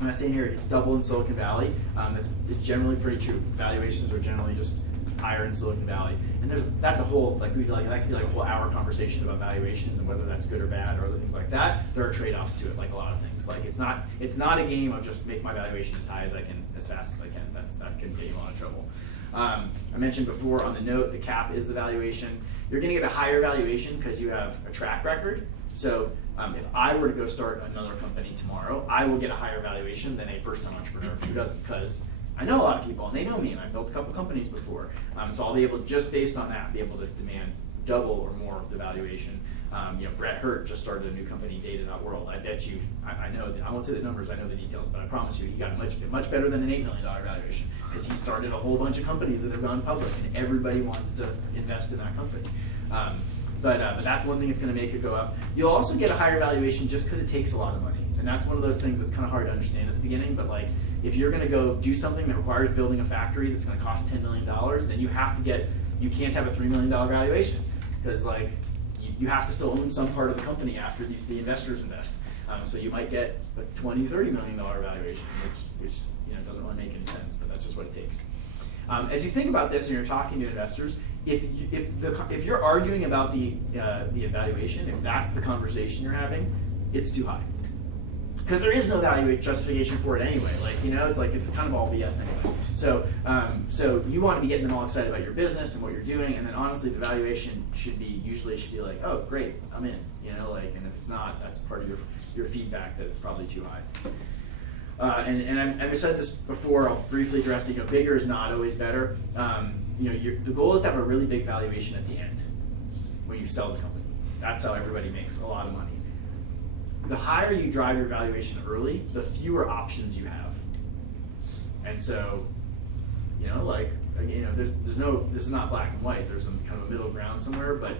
And I say here it's double in Silicon Valley. It's generally pretty true. Valuations are generally just higher in Silicon Valley, and that's a whole that could be like a whole hour conversation about valuations and whether that's good or bad or other things like that. There are trade-offs to it, like a lot of things. Like it's not a game of just make my valuation as high as I can, as fast as I can. That can get you in a lot of trouble. I mentioned before on the note, the cap is the valuation. You're going to get a higher valuation because you have a track record. So if I were to go start another company tomorrow, I will get a higher valuation than a first-time entrepreneur who doesn't, because I know a lot of people and they know me and I've built a couple companies before. So I'll be able, just based on that, be able to demand double or more of the valuation. Brett Hurt just started a new company, Data.World. I bet you, I know, I won't say the numbers, I know the details, but I promise you he got much better than an $8 million valuation because he started a whole bunch of companies that have gone public and everybody wants to invest in that company. But that's one thing that's going to make it go up. You'll also get a higher valuation just because it takes a lot of money. And that's one of those things that's kind of hard to understand at the beginning, but like if you're going to go do something that requires building a factory that's going to cost $10 million, then you can't have a $3 million valuation because like you have to still own some part of the company after the investors invest. So you might get a $20, $30 million valuation, which doesn't really make any sense, but that's just what it takes. As you think about this and you're talking to investors, if you're arguing about the evaluation, if that's the conversation you're having, it's too high. Because there is no value justification for it anyway. It's kind of all BS anyway. So you want to be getting them all excited about your business and what you're doing, and then honestly, the valuation should be like, oh great, I'm in. And if it's not, that's part of your feedback that it's probably too high. And I've said this before. I'll briefly address it. Bigger is not always better. The goal is to have a really big valuation at the end when you sell the company. That's how everybody makes a lot of money. The higher you drive your valuation early, the fewer options you have. And so, there's no. This is not black and white. There's some kind of a middle ground somewhere. But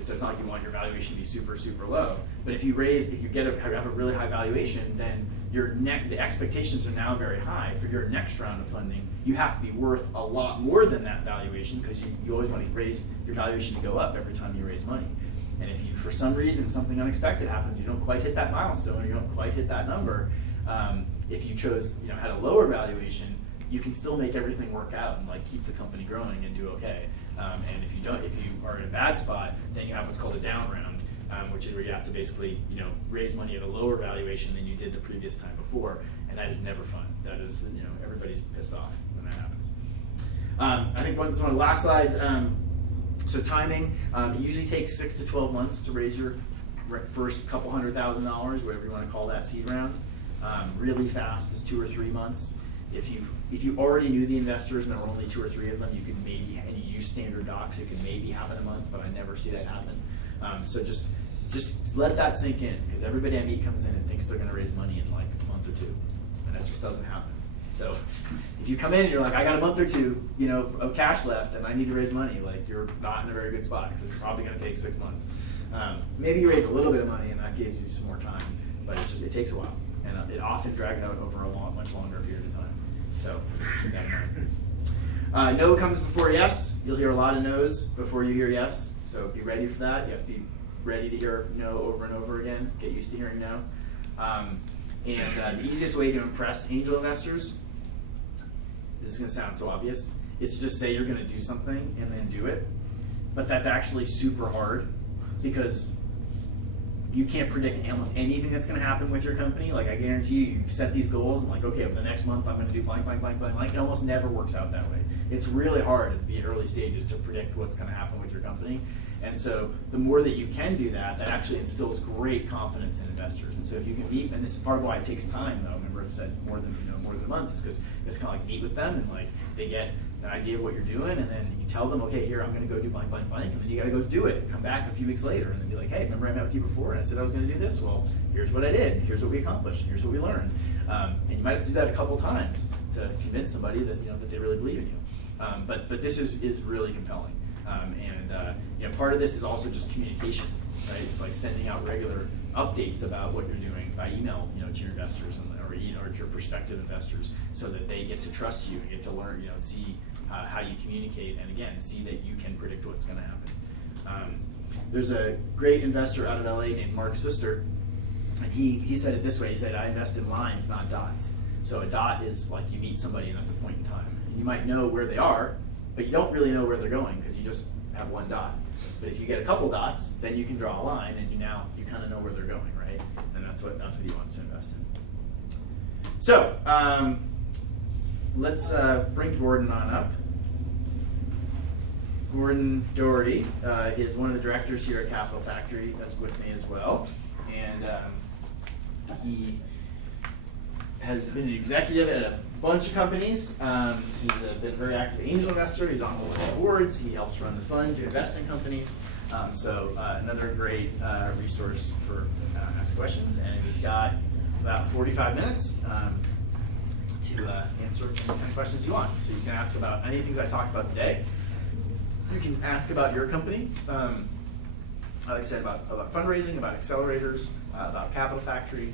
so it's not like you want your valuation to be super super low. But if you have a really high valuation, then the expectations are now very high for your next round of funding. You have to be worth a lot more than that valuation because you always want to raise your valuation to go up every time you raise money. And if you, for some reason, something unexpected happens, you don't quite hit that milestone, or you don't quite hit that number. If you had a lower valuation, you can still make everything work out and keep the company growing and do okay. And if you are in a bad spot, then you have what's called a down round, which is where you have to basically raise money at a lower valuation than you did the previous time before, and that is never fun. That is everybody's pissed off when that happens. I think one of the last slides. So timing, it usually takes 6 to 12 months to raise your first couple $100,000, whatever you want to call that seed round. Really fast is 2 or 3 months. If you already knew the investors and there were only 2 or 3 of them, you could maybe, and you use standard docs, it could maybe happen a month, but I never see that happen. So just let that sink in, because everybody I meet comes in and thinks they're going to raise money in a month or 2, and that just doesn't happen. So if you come in and you're like, I got a month or 2, of cash left, and I need to raise money, you're not in a very good spot because it's probably going to take 6 months. Maybe you raise a little bit of money, and that gives you some more time, but it takes a while. and it often drags out over a much longer period of time. So just keep that in mind. No comes before yes. You'll hear a lot of no's before you hear yes. So be ready for that. You have to be ready to hear no over and over again. Get used to hearing no. And the easiest way to impress angel investors, this is going to sound so obvious, is to just say you're going to do something and then do it. But that's actually super hard because you can't predict almost anything that's going to happen with your company. Like, I guarantee you set these goals and like, okay, over the next month I'm going to do blank, blank, blank, blank, blank. It almost never works out that way. It's really hard at the early stages to predict what's going to happen with your company. And so the more that you can do that, that actually instills great confidence in investors. And so if you can meet, and this is part of why it takes time though, remember I've said more than a month, is because it's kind of like meet with them and like they get an idea of what you're doing, and then you tell them, okay, here, I'm going to go do blank, blank, blank, and then you got to go do it. Come back a few weeks later and then be like, hey, remember I met with you before and I said I was going to do this? Well, here's what I did, and here's what we accomplished, and here's what we learned. And you might have to do that a couple times to convince somebody that that they really believe in you. But this is really compelling. Part of this is also just communication, right? It's like sending out regular updates about what you're doing by email, to your investors or to your prospective investors, so that they get to trust you and get to learn, see how you communicate, and again, see that you can predict what's going to happen. There's a great investor out of LA named Mark Sister, and he said it this way. He said, I invest in lines, not dots. So a dot is like you meet somebody and that's a point in time. And you might know where they are, but you don't really know where they're going because you just have one dot. But if you get a couple dots, then you can draw a line, and you kind of know where they're going, right? And that's what he wants to invest in. So let's bring Gordon on up. Gordon Daugherty is one of the directors here at Capital Factory. That's with me as well, and he has been an executive at a bunch of companies. He's been a very active angel investor. He's on a bunch of boards. He helps run the fund to invest in companies. So another great resource for ask questions. And we've got about 45 minutes to answer any kind of questions you want. So you can ask about any things I talked about today. You can ask about your company. Like I said, about fundraising, about accelerators, about Capital Factory,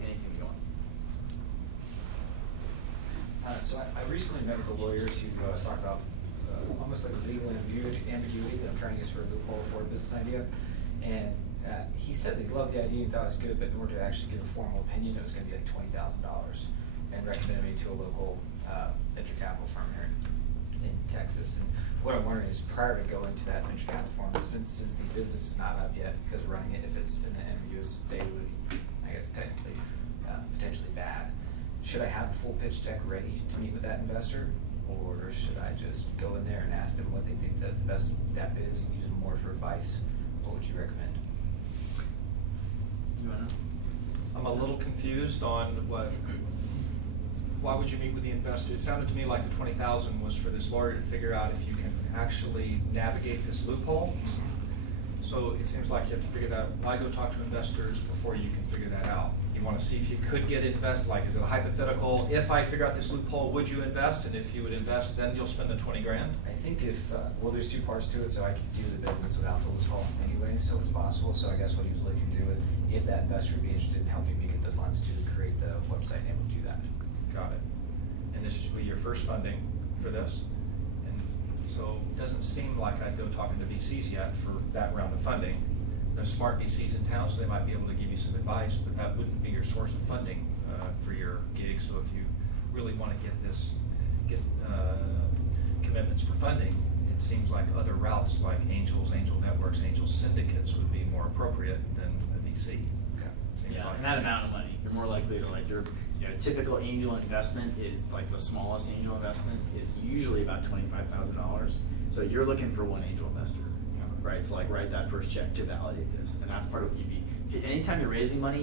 anything you want. So I recently met with the lawyers who talk about almost like a legal ambiguity that I'm trying to use for a loophole for a business idea. And he said that he loved the idea and thought it was good, but in order to actually give a formal opinion, it was going to be like $20,000, and recommended me to a local venture capital firm here in Texas. And what I'm wondering is, prior to going to that venture capital firm, since the business is not up yet, because running it, if it's in the ambiguous state, would be, I guess, technically potentially bad. Should I have a full pitch deck ready to meet with that investor, or should I just go in there and ask them what they think that the best step is and use them more for advice? What would you recommend? You wanna? I'm a little confused on why would you meet with the investor? It sounded to me like the $20,000 was for this lawyer to figure out if you can actually navigate this loophole. So it seems like you have to figure that out. Why go talk to investors before you can figure that out? You want to see if you could get invest. Like, is it a hypothetical? If I figure out this loophole, would you invest? And if you would invest, then you'll spend the $20,000. I think if well, there's two parts to it. So I could do the business without the loophole anyway, so it's possible. So I guess what he was looking to do is, if that investor would be interested in helping me get the funds to create the website, and able to do that. Got it. And this will be your first funding for this. And so it doesn't seem like I'd go talking to VCs yet for that round of funding. There's smart VCs in town, so they might be able to give you some advice, but that wouldn't be your source of funding for your gig. So if you really want to get commitments for funding, it seems like other routes like angels, angel networks, angel syndicates would be more appropriate than a VC. Okay. Yeah, and that amount of money, you're more likely to typical angel investment is like the smallest angel investment is usually about $25,000. So you're looking for one angel investor, right? To like write that first check to validate this, and that's part of what you'd be. Anytime you're raising money,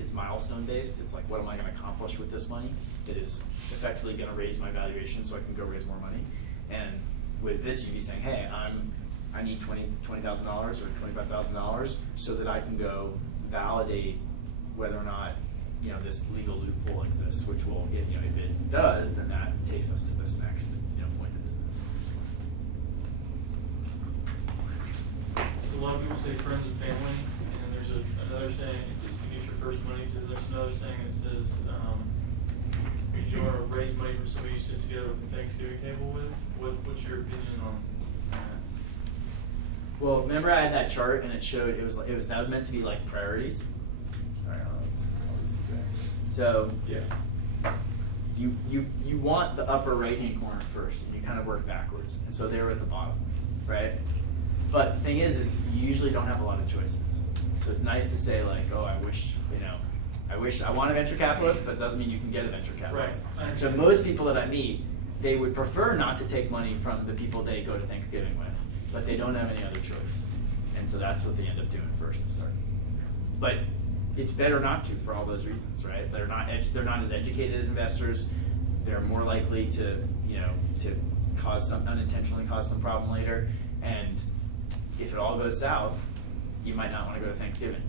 it's milestone based. It's like, what am I going to accomplish with this money that is effectively going to raise my valuation so I can go raise more money? And with this, you'd be saying, hey, I need $20,000 or $25,000 so that I can go validate whether or not this legal loophole exists, which will, if it does, then that takes us to this next point of business. So a lot of people say friends and family, and then there's there's another saying, to get your first money, there's another saying that says, you want to raise money from somebody you sit together with the Thanksgiving table with? What's your opinion on that? Well, remember I had that chart and it showed that was meant to be like priorities. All right, so yeah, you want the upper right hand corner first, and you kind of work backwards, and so they're at the bottom, right? But the thing is you usually don't have a lot of choices. So it's nice to say like, oh, I wish I want a venture capitalist, but it doesn't mean you can get a venture capitalist. Right. So most people that I meet, they would prefer not to take money from the people they go to Thanksgiving with, but they don't have any other choice. And so that's what they end up doing first to start. But it's better not to for all those reasons, right? They're not as educated investors. They're more likely to unintentionally cause some problem later. And if it all goes south, you might not want to go to Thanksgiving.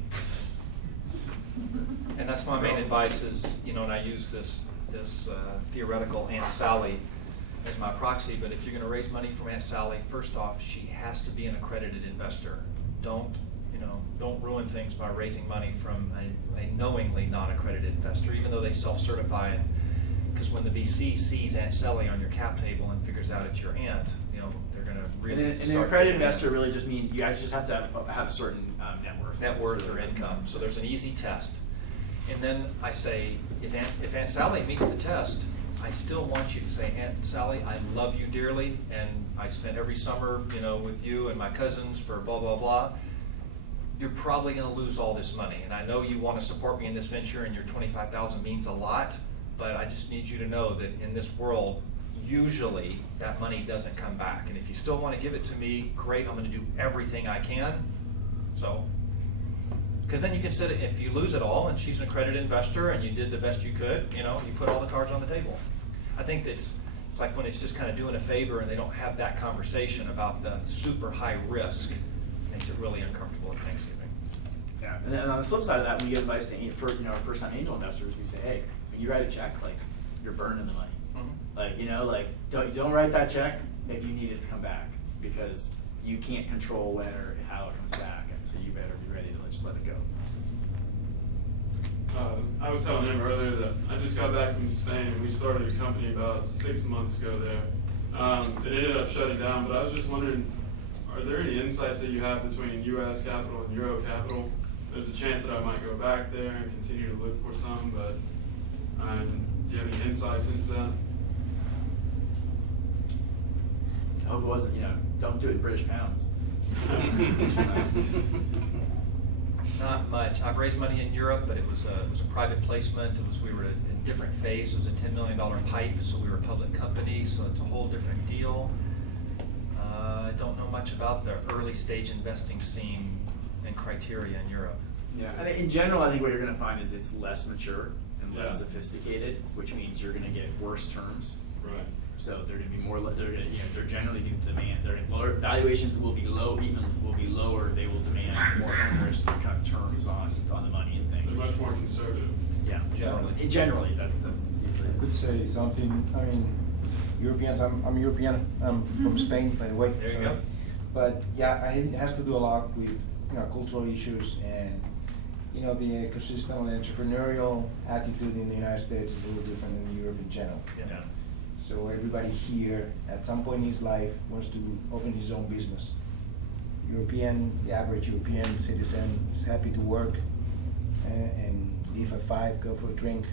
And that's my main advice is, and I use this theoretical Aunt Sally as my proxy, but if you're going to raise money from Aunt Sally, first off, she has to be an accredited investor. Don't ruin things by raising money from a knowingly non-accredited investor, even though they self-certify it. Because when the VC sees Aunt Sally on your cap table and figures out it's your aunt, they're going to really And an accredited investor really just means you guys just have to have a certain net worth or income. So there's an easy test. And then I say, if Aunt Sally meets the test, I still want you to say, Aunt Sally, I love you dearly, and I spent every summer, with you and my cousins for blah, blah, blah. You're probably going to lose all this money. And I know you want to support me in this venture, and your $25,000 means a lot, but I just need you to know that in this world, usually that money doesn't come back. And if you still want to give it to me, great, I'm going to do everything I can. So, because then you can sit, if you lose it all, and she's an accredited investor, and you did the best you could, you put all the cards on the table. I think it's like when it's just kind of doing a favor and they don't have that conversation about the super high risk, it makes it really uncomfortable at Thanksgiving. Yeah, and then on the flip side of that, we give advice to first-time angel investors. We say, hey, when you write a check, you're burning the money. Mm-hmm. Don't write that check if you need it to come back, because you can't control when or how it comes back, and so you better be ready to just let it go. I was telling him earlier that I just got back from Spain. We started a company about 6 months ago there. It ended up shutting down, but I was just wondering, are there any insights that you have between U.S. capital and Euro capital? There's a chance that I might go back there and continue to look for some, but do you have any insights into that? I hope it wasn't, don't do it in British pounds. Not much. I've raised money in Europe, but it was a private placement. We were at a different phase. It was a $10 million pipe, so we were a public company, so it's a whole different deal. I don't know much about the early stage investing scene and criteria in Europe. Yeah, I mean, in general, I think what you're going to find is it's less mature and less sophisticated, which means you're going to get worse terms. Right. So they're going to be more. They're generally going to demand. Lower valuations will be low. Even will be lower. They will demand more onerous kind of terms on the money and things. They're much more conservative. Yeah, generally that's. I could say something. I mean, Europeans. I'm European. I'm from Spain, by the way. There you go. But yeah, it has to do a lot with cultural issues and the ecosystem and entrepreneurial attitude in the United States is a little different than Europe in general. Yeah. So everybody here, at some point in his life, wants to open his own business. The average European citizen is happy to work and leave at 5, go for a drink,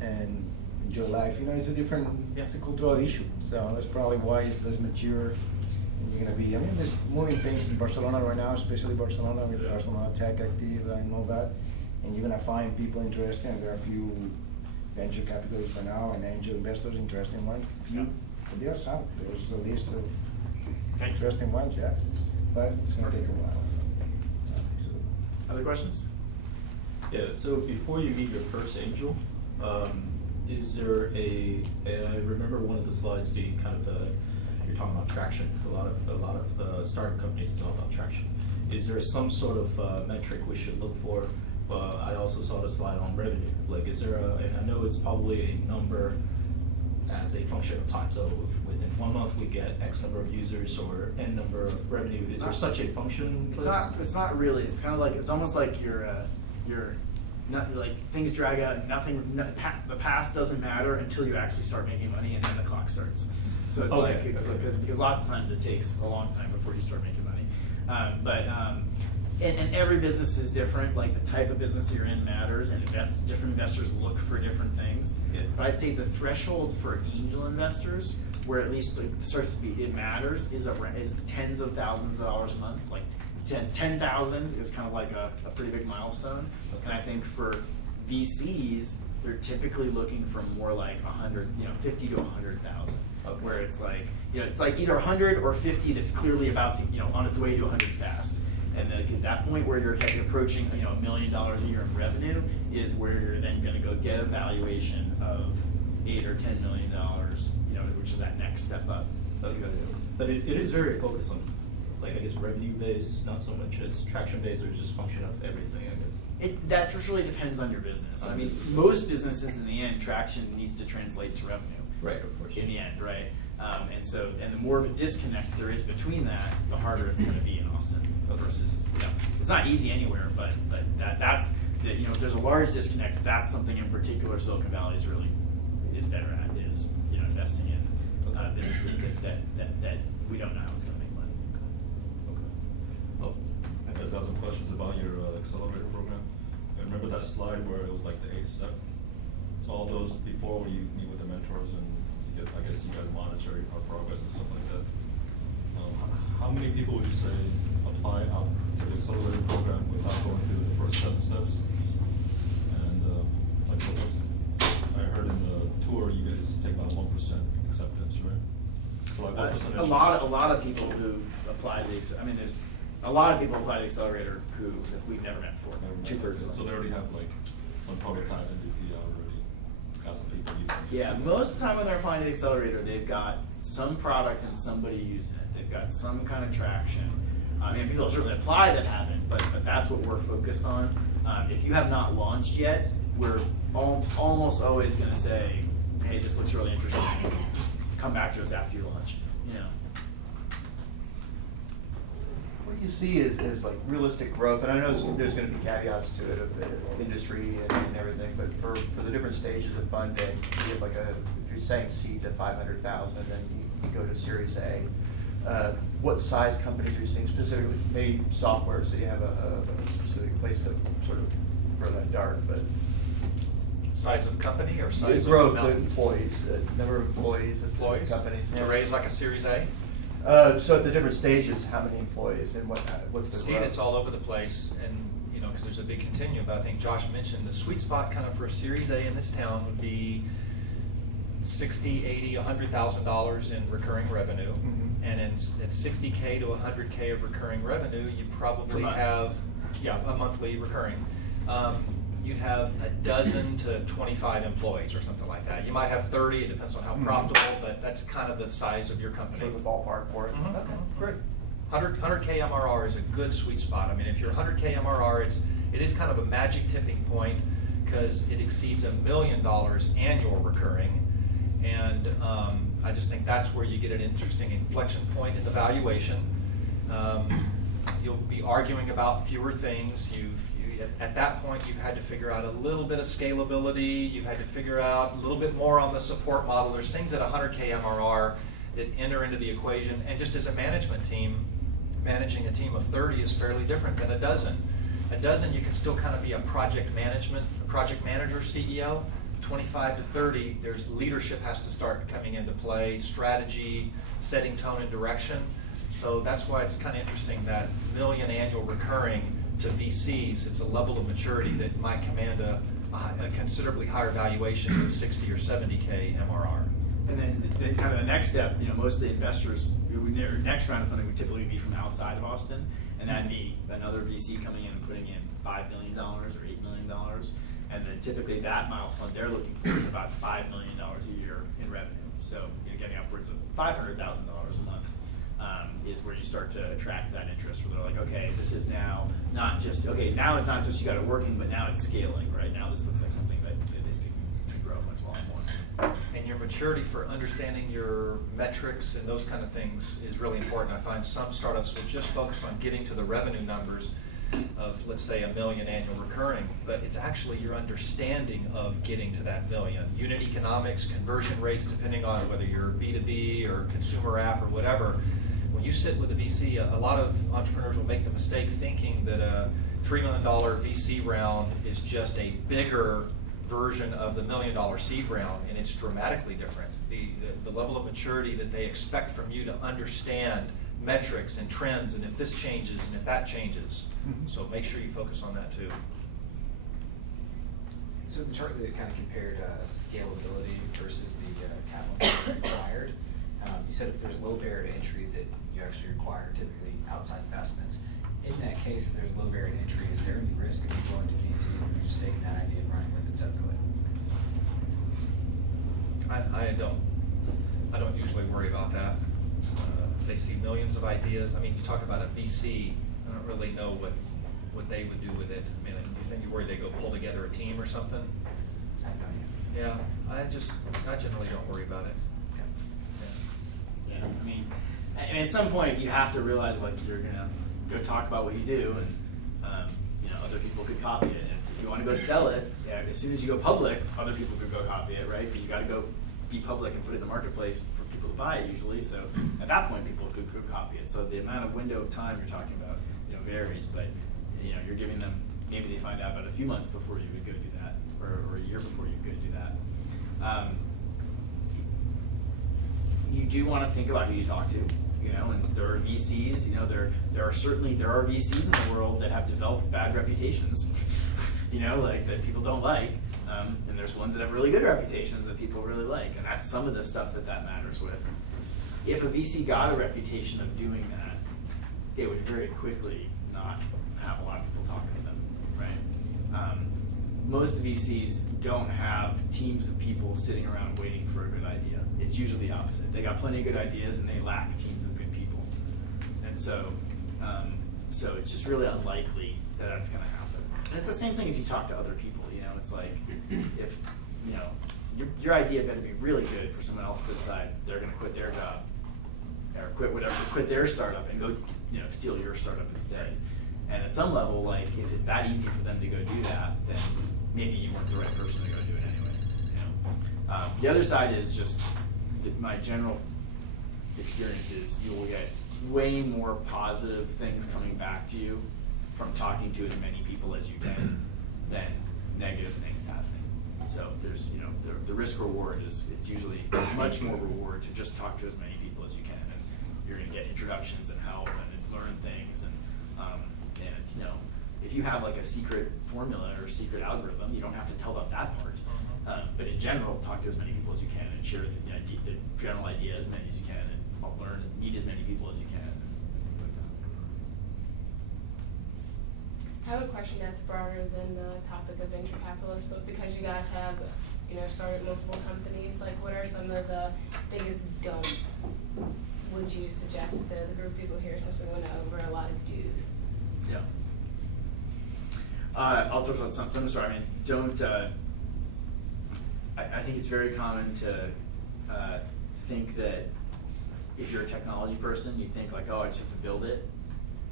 and enjoy life. It's it's a cultural issue. So that's probably why it's less mature. And you're gonna be, there's moving things in Barcelona right now, especially Barcelona with Barcelona Tech Active and all that. And you're gonna find people interested, and there are a few venture capitalists right now and angel investors, interesting ones. But there are some. There's a list of interesting ones, but it's going to take a while. Other questions? Yeah, so before you meet your first angel, is there and I remember one of the slides being kind of you're talking about traction. A lot of startup companies is all about traction. Is there some sort of metric we should look for? I also saw the slide on revenue. Is there and I know it's probably a number as a function of time. So with in 1 month we get X number of users or N number of revenue? Is there such a function? It's not really. It's kind of like, it's almost like you're not, like things drag out and the past doesn't matter until you actually start making money, and then the clock starts. So it's because lots of times it takes a long time before you start making money. And every business is different. Like the type of business you're in matters, and different investors look for different things. Yeah. But I'd say the threshold for angel investors, where at least it starts to be, it matters, is tens of thousands of dollars a month. Like 10,000 is kind of like a pretty big milestone. Okay. And I think for VCs, they're typically looking for more like 100, 50 to 100,000. Okay. Where it's like, it's like either 100 or 50 that's clearly about to, on its way to 100 fast. And then at that point where you're approaching, $1 million a year in revenue is where you're then going to go get a valuation of $8 or $10 million, which is that next step up. Okay. But it is very focused on, like, I guess, revenue based, not so much as traction based, or just function of everything, I guess. That just really depends on your business. I mean, most businesses in the end, traction needs to translate to revenue. Right, of course. In the end, right? And the more of a disconnect there is between that, the harder it's going to be in Austin. Versus, it's not easy anywhere, but that's if there's a large disconnect, that's something in particular Silicon Valley is better at, is investing in businesses that we don't know how it's going to make money. Okay. Oh, I just got some questions about your accelerator program. I remember that slide where it was like the 8th step. So all those before when you meet with the mentors and you get, I guess you got to monitor your progress and stuff like that. How many people would you say apply out to the accelerator program without going through the first 7 steps? And I heard in the tour you guys take about 1% acceptance, right? So like what percentage? A lot of people who apply to there's a lot of people apply to the accelerator who we've never met before. 2/3 of them. So they already have like some prototype MVP already. Got some people using it. Yeah, most of the time when they're applying to the accelerator, they've got some product and somebody using it. They've got some kind of traction. People certainly apply that haven't, but that's what we're focused on. If you have not launched yet, we're almost always going to say, hey, this looks really interesting. Come back to us after you launch. What do you see as like realistic growth? And I know there's going to be caveats to it of the industry and everything, but for the different stages of funding, you have like if you're saying seeds at 500,000, then you go to Series A. What size companies are you seeing specifically? Maybe software, so you have a specific place to sort of throw that dart, but Size of company or size growth of of employees, number of employees at companies. To raise like a Series A? So at the different stages, how many employees and what's the See, growth? it's all over the place, and because there's a big continuum. But I think Josh mentioned the sweet spot kind of for a Series A in this town would be $60,000, $80,000, $100,000 in recurring revenue, and at $60K to $100K of recurring revenue, you probably have a monthly recurring. You'd have 12 to 25 employees or something like that. You might have 30. It depends on how profitable, but that's kind of the size of your company. Sort of the ballpark for it. Okay, great. 100K MRR is a good sweet spot. I mean, if you're 100K MRR, it is kind of a magic tipping point because it exceeds $1 million annual recurring, and I just think that's where you get an interesting inflection point in the valuation. You'll be arguing about fewer things. At that point, you've had to figure out a little bit of scalability. You've had to figure out a little bit more on the support model. There's things at 100K MRR that enter into the equation. And just as a management team, managing a team of 30 is fairly different than a dozen. A dozen, you can still kind of be a project manager CEO. 25 to 30, there's leadership has to start coming into play, strategy, setting tone and direction. So that's why it's kind of interesting that $1 million annual recurring to VCs, it's a level of maturity that might command a considerably higher valuation than 60 or 70K MRR. And then kind of the next step, most of the investors, their next round of funding would typically be from outside of Austin, and that'd be another VC coming in and putting in $5 million or $8 million. And then typically that milestone they're looking for is about $5 million a year in revenue. So getting upwards of $500,000 a month. Is where you start to attract that interest, where they're like, okay, this is now not just, now it's not just you got it working, but now it's scaling, right? Now this looks like something that they can grow much more. And your maturity for understanding your metrics and those kind of things is really important. I find some startups will just focus on getting to the revenue numbers of, let's say, $1 million annual recurring, but it's actually your understanding of getting to that million. Unit economics, conversion rates, depending on whether you're B2B or consumer app or whatever. When you sit with a VC, a lot of entrepreneurs will make the mistake thinking that a $3 million VC round is just a bigger version of the $1 million seed round, and it's dramatically different. The level of maturity that they expect from you to understand metrics and trends, and if this changes and if that changes. So make sure you focus on that too. So the chart that kind of compared scalability versus the capital required, you said if there's low barrier to entry that you actually require typically outside investments. In that case, if there's low barrier to entry, is there any risk of you going to VCs and just taking that idea and running with it separately? I don't usually worry about that. They see millions of ideas. I mean, you talk about a VC, I don't really know what they would do with it. I mean, you think you're worried they go pull together a team or something? I have no idea. Yeah, I generally don't worry about it. Yeah, I mean, at some point you have to realize like you're gonna go talk about what you do, and other people could copy it. And if you want to go sell it, as soon as you go public, other people could go copy it, right? Because you got to go be public and put it in the marketplace for people to buy it usually. So at that point, people could copy it. So the amount of window of time you're talking about, varies. But you're giving them, maybe they find out about a few months before you would go do that, or a year before you could do that. You do want to think about who you talk to. And there are VCs, there are VCs in the world that have developed bad reputations, like that people don't like, and there's ones that have really good reputations that people really like, and that's some of the stuff that matters with. If a VC got a reputation of doing that, it would very quickly not have a lot of people talking to them, right? Most VCs don't have teams of people sitting around waiting for a good idea. It's usually the opposite. They got plenty of good ideas and they lack teams of good people. And so it's just really unlikely that that's going to happen. And it's the same thing as you talk to other people. It's like if your idea better be really good for someone else to decide they're going to quit their job or quit their startup and go steal your startup instead. And at some level, like if it's that easy for them to go do that, then maybe you weren't the right person to go do it anyway. The other side is just my general experience is you will get way more positive things coming back to you from talking to as many people as you can than negative things happening. So there's, the risk reward it's usually much more reward to just talk to as many people as you can, and you're going to get introductions and help and learn things, and if you have like a secret formula or secret algorithm, you don't have to tell about that part. But in general, talk to as many people as you can and share the general idea as many as you can, and learn and meet as many people as you can. I have a question that's broader than the topic of venture capitalists, but because you guys have, started multiple companies, like what are some of the biggest don'ts would you suggest to the group of people here, since we went over a lot of do's? Yeah. I'll throw out something. I'm sorry. I mean, don't. I think it's very common to think that if you're a technology person, you think like, oh, I just have to build it,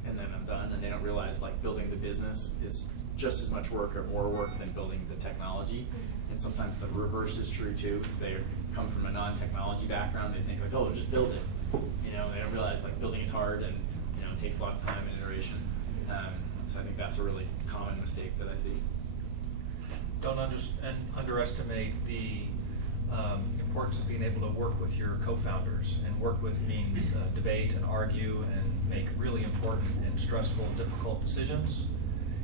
and then I'm done. And they don't realize like building the business is just as much work or more work than building the technology. And sometimes the reverse is true too. If they come from a non-technology background, they think like, oh, just build it. They don't realize like building is hard and it takes a lot of time and iteration. So I think that's a really common mistake that I see. Don't underestimate the importance of being able to work with your co-founders. And work with means debate and argue and make really important and stressful, difficult decisions.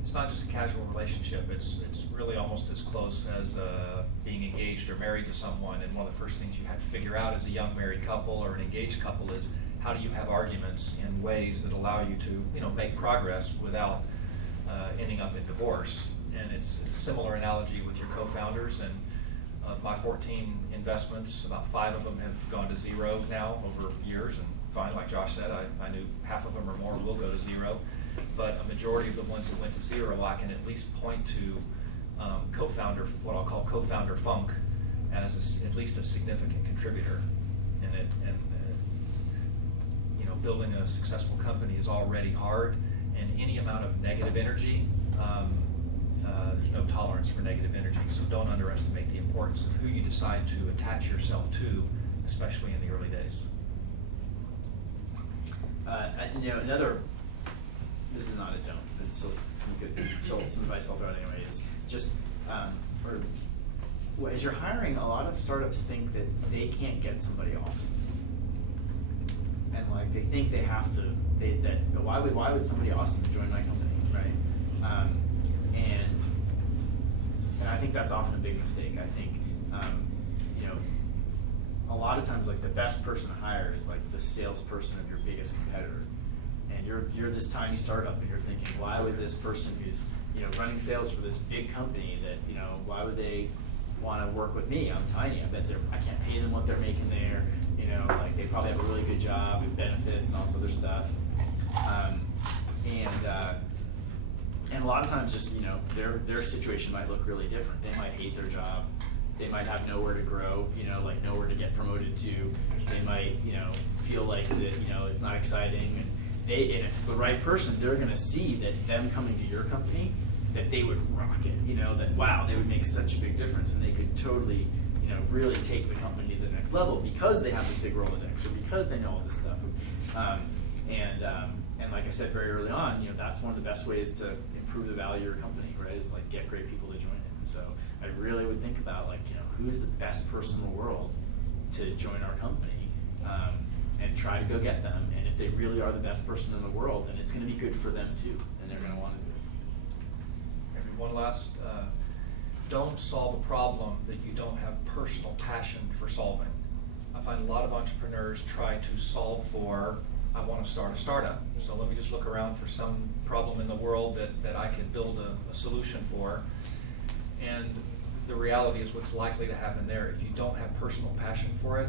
It's not just a casual relationship. It's really almost as close as being engaged or married to someone. And one of the first things you have to figure out as a young married couple or an engaged couple is how do you have arguments in ways that allow you to make progress without ending up in divorce. And it's a similar analogy with your co-founders. And of my 14 investments, about 5 of them have gone to zero now over years. And fine, like Josh said, I knew half of them or more will go to zero. But a majority of the ones that went to zero, I can at least point to what I'll call co-founder funk as at least a significant contributor in it. And building a successful company is already hard, and any amount of negative energy, there's no tolerance for negative energy. So don't underestimate the importance of who you decide to attach yourself to, especially in the early days. This is not a don't, but it's still some advice I'll throw out anyway, is just, as you're hiring, a lot of startups think that they can't get somebody awesome. And like, they think they have to, why would somebody awesome join my company, right? And I think that's often a big mistake. I think, a lot of times, like, the best person to hire is like the salesperson of your biggest competitor. And you're this tiny startup, and you're thinking, why would this person who's running sales for this big company, that why would they want to work with me? I'm tiny. I bet I can't pay them what they're making there. Like, they probably have a really good job with benefits and all this other stuff. And a lot of times, just their situation might look really different. They might hate their job. They might have nowhere to grow. Like nowhere to get promoted to. They might feel like that it's not exciting. And if it's the right person, they're going to see that them coming to your company, that they would rock it. That wow, they would make such a big difference, and they could totally really take the company to the next level because they have this big Rolodex, or because they know all this stuff. And like I said very early on, that's one of the best ways to improve the value of your company, right? Is like get great people to join it. And so I really would think about who's the best person in the world to join our company, and try to go get them. And if they really are the best person in the world, then it's going to be good for them too, and they're going to want to do it. Maybe one last. Don't solve a problem that you don't have personal passion for solving. I find a lot of entrepreneurs try to solve for, I want to start a startup. So let me just look around for some problem in the world that I can build a solution for. And the reality is what's likely to happen there. If you don't have personal passion for it,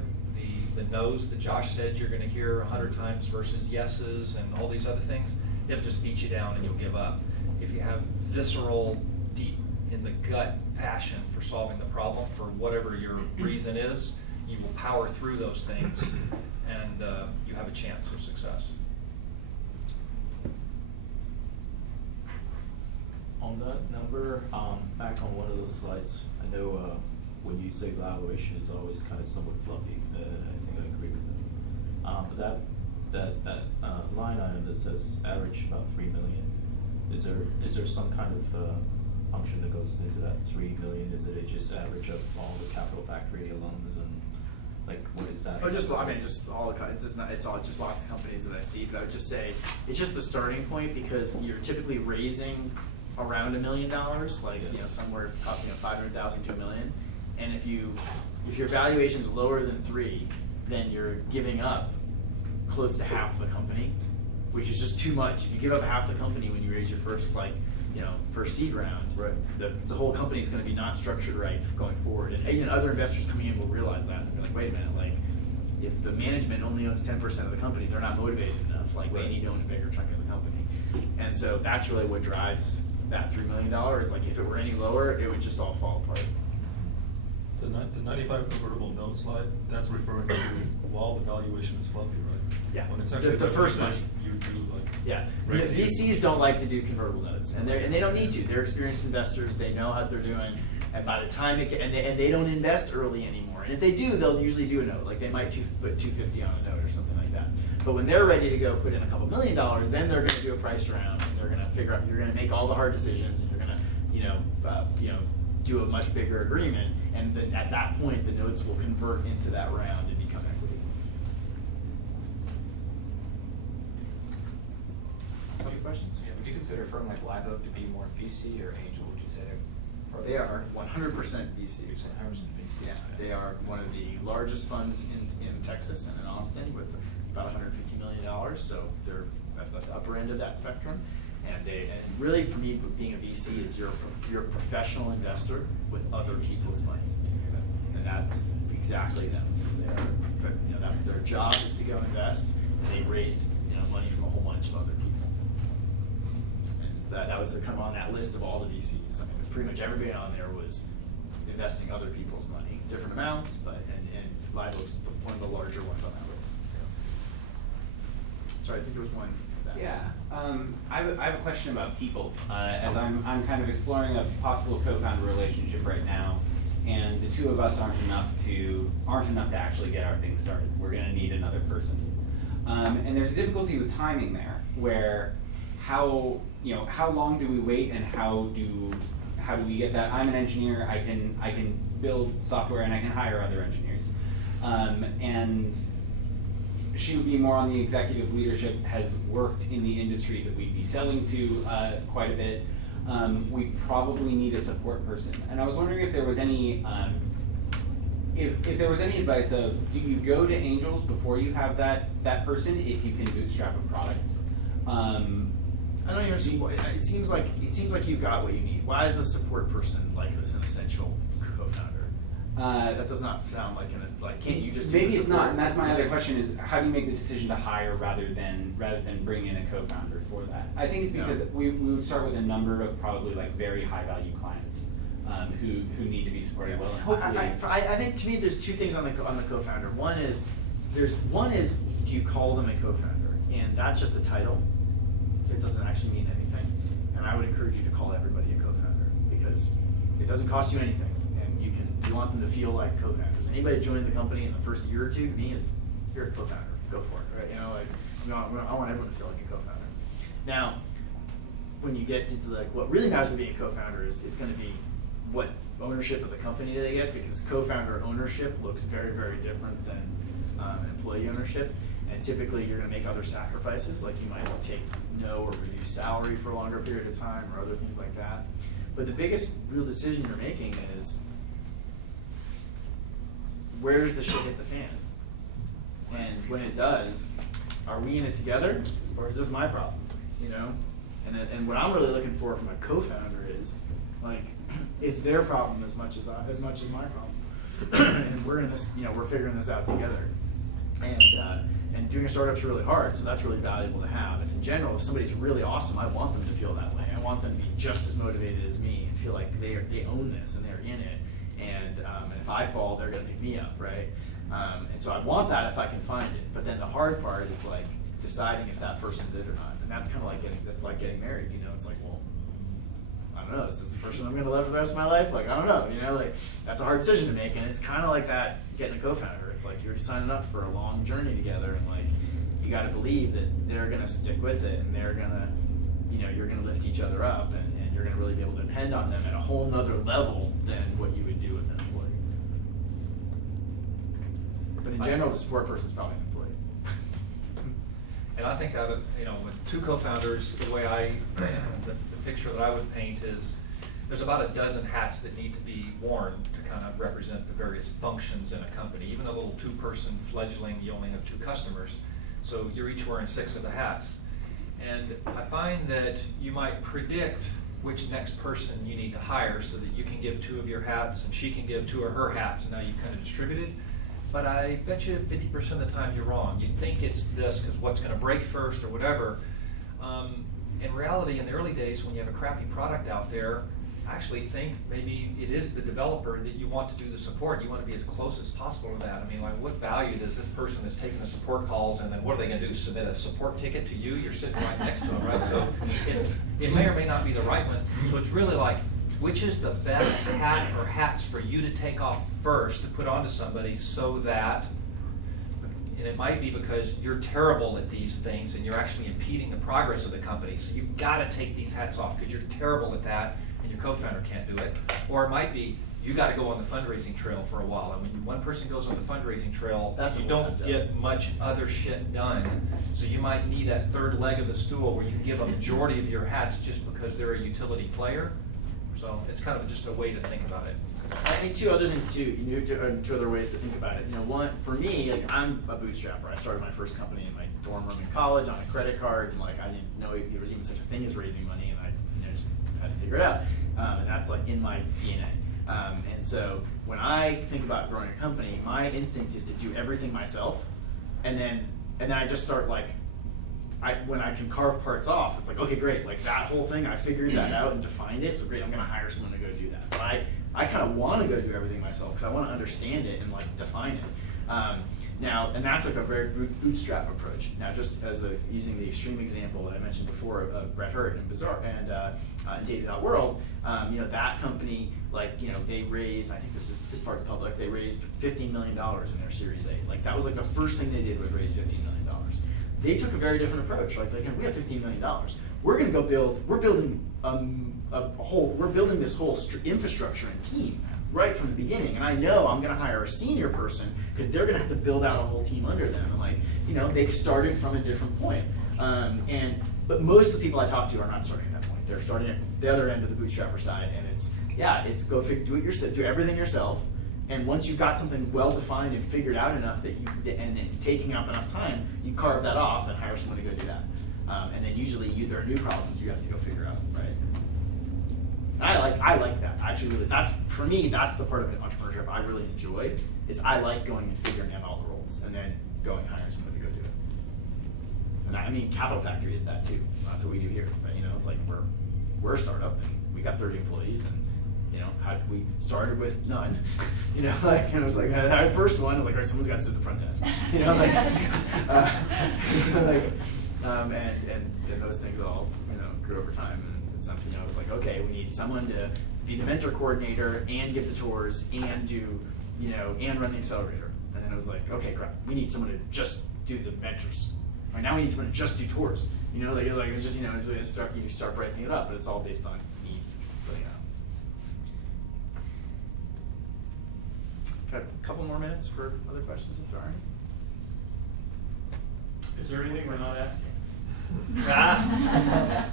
the no's that Josh said you're going to hear 100 times versus yeses and all these other things, it'll just beat you down and you'll give up. If you have visceral, deep in the gut passion for solving the problem for whatever your reason is, you will power through those things, and you have a chance of success. On that number, back on one of those slides, I know when you say valuation, it's always kind of somewhat fluffy. I think I agree with that. But that line item that says average about $3 million, is there some kind of function that goes into that $3 million? Is it just average of all the Capital Factory alums, and like what is that? Oh, just all it's all just lots of companies that I see. But I would just say it's just the starting point, because you're typically raising around $1 million, like somewhere $500,000 to $1 million. And if your valuation is lower than 3, then you're giving up close to half the company, which is just too much. If you give up half the company when you raise your first first seed round, right, the whole company is going to be not structured right going forward. And other investors coming in will realize that and be like, wait a minute, like if the management only owns 10% of the company, they're not motivated enough. Like they need to own a bigger chunk of the company. And so that's really what drives that $3 million. Like if it were any lower, it would just all fall apart. The 95 convertible note slide, that's referring to while the valuation is fluffy, right? Yeah. When it's actually the first one. You do like. Yeah. VCs don't like to do convertible notes, and they don't need to. They're experienced investors. They know how they're doing, and by the time they don't invest early anymore. And if they do, they'll usually do a note. Like they might put $250 on a note or something like that. But when they're ready to go put in a couple $1 million, then they're going to do a price round, and they're going to figure out you're going to make all the hard decisions, and you're going to do a much bigger agreement. And then at that point, the notes will convert into that round and become equity. Other questions? Yeah, would you consider a firm like Live Oak to be more VC or angel? Would you say They are 100% VC. 100% VC. Yeah, they are one of the largest funds in Texas and in Austin with about $150 million. So they're at the upper end of that spectrum. And really, for me, being a VC is you're a professional investor with other people's money, and that's exactly them. That's their job, is to go invest, and they raised money from a whole bunch of other people. And that was kind of on that list of all the VCs. I mean, pretty much everybody on there was investing other people's money, different amounts, but and Live Oak's one of the larger ones on that list. Sorry, I think there was one. Yeah, I have a question about people. As I'm kind of exploring a possible co-founder relationship right now, and the two of us aren't enough to actually get our thing started. We're going to need another person, and there's a difficulty with timing there, where how long do we wait, and how do we get that? I'm an engineer. I can build software, and I can hire other engineers, and she would be more on the executive leadership, has worked in the industry that we'd be selling to quite a bit. We probably need a support person. And I was wondering if there was any, if there was any advice of, do you go to angels before you have that person if you can bootstrap a product? I don't even see. It seems like you've got what you need. Why is the support person like this an essential co-founder? That does not sound like can't you just do maybe the it's not, support? and that's my other question is how do you make the decision to hire rather than bring in a co-founder for that? I think it's because we would start with a number of probably like very high value clients who need to be supported well. And hopefully, I think to me there's two things on the co-founder. One is do you call them a co-founder, and that's just a title. It doesn't actually mean anything. And I would encourage you to call everybody a co-founder because it doesn't cost you anything. You want them to feel like co-founders. Anybody joining the company in the first year or two, me is you're a co-founder. Go for it, right? I want everyone to feel like a co-founder. Now, when you get into what really matters with being a co-founder is it's going to be what ownership of the company do they get, because co-founder ownership looks very, very different than employee ownership. And typically, you're going to make other sacrifices, like you might take no or reduce salary for a longer period of time, or other things like that. But the biggest real decision you're making is, where does the shit hit the fan? And when it does, are we in it together, or is this my problem? And what I'm really looking for from a co-founder is it's their problem as much as my problem, and we're in this. We're figuring this out together. And doing a startup's really hard, so that's really valuable to have. And in general, if somebody's really awesome, I want them to feel that way. I want them to be just as motivated as me and feel like they own this and they're in it. And if I fall, they're going to pick me up, right? And so I want that if I can find it. But then the hard part is deciding if that person's it or not. And that's kind of like getting married. It's like, well, I don't know. Is this the person I'm going to love for the rest of my life? I don't know. That's a hard decision to make. And it's kind of like that getting a co-founder. It's like you're signing up for a long journey together, and you got to believe that they're going to stick with it, and they're going to, you're going to lift each other up, and you're going to really be able to depend on them at a whole nother level than what you would do with an employee. But in general, the support person is probably an employee. And I think with two co-founders, the way the picture that I would paint is there's about a dozen hats that need to be worn to kind of represent the various functions in a company. Even a little two-person fledgling, you only have two customers, so you're each wearing 6 of the hats. And I find that you might predict which next person you need to hire so that you can give 2 of your hats and she can give 2 of her hats, and now you've kind of distributed. But I bet you 50% of the time you're wrong. You think it's this because what's going to break first or whatever. In reality, in the early days when you have a crappy product out there, I actually think maybe it is the developer that you want to do the support. You want to be as close as possible to that. What value does this person that's taking the support calls, and then what are they going to do? Submit a support ticket to you? You're sitting right next to them, right? So it may or may not be the right one. So it's really which is the best hat or hats for you to take off first to put onto somebody so that, and it might be because you're terrible at these things and you're actually impeding the progress of the company. So you've got to take these hats off because you're terrible at that and your co-founder can't do it. Or it might be you got to go on the fundraising trail for a while. And when one person goes on the fundraising trail, you don't get much other shit done. So you might need that third leg of the stool where you can give a majority of your hats just because they're a utility player. So it's kind of just a way to think about it. I think 2 other things too. 2 other ways to think about it. One, for me, I'm a bootstrapper. I started my first company in my dorm room in college on a credit card, and I didn't know there was even such a thing as raising money, and I just had to figure it out. And that's in my DNA. And so when I think about growing a company, my instinct is to do everything myself, and then I just start when I can carve parts off, it's like, okay, great, like that whole thing, I figured that out and defined it, so great, I'm gonna hire someone to go do that. But I kind of want to go do everything myself because I want to understand it and like define it. Now, and that's like a very bootstrap approach. Now, just as using the extreme example that I mentioned before of Brett Hurt and Bazaar and Data.World, that company, they raised, I think this part's public, they raised $15 million in their Series A. Like that was like the first thing they did was raise $15 million. They took a very different approach. Like we have $15 million. We're going to go we're building this whole infrastructure and team right from the beginning. And I know I'm going to hire a senior person because they're going to have to build out a whole team under them. And they started from a different point. But most of the people I talk to are not starting at that point. They're starting at the other end of the bootstrapper side. And it's go do it yourself, do everything yourself. And once you've got something well defined and figured out enough and it's taking up enough time, you carve that off and hire someone to go do that. And then usually there are new problems you have to go figure out, right? I like that. Actually, really, for me, that's the part of entrepreneurship I really enjoy. Is I like going and figuring out all the roles and then going and hiring someone to go do it. And Capital Factory is that too. That's what we do here. But it's like we're a startup and we got 30 employees and. We started with none, and it was like our first one, like, someone's got to sit at the front desk, and then those things all, grew over time, and it's something I was like, okay, we need someone to be the mentor coordinator and give the tours and do, and run the accelerator, and then I was like, okay, crap, we need someone to just do the mentors. Right now we need someone to just do tours, it's just, you start breaking it up, but it's all based on need, splitting out. Got a couple more minutes for other questions if there are any. Is there anything we're not asking?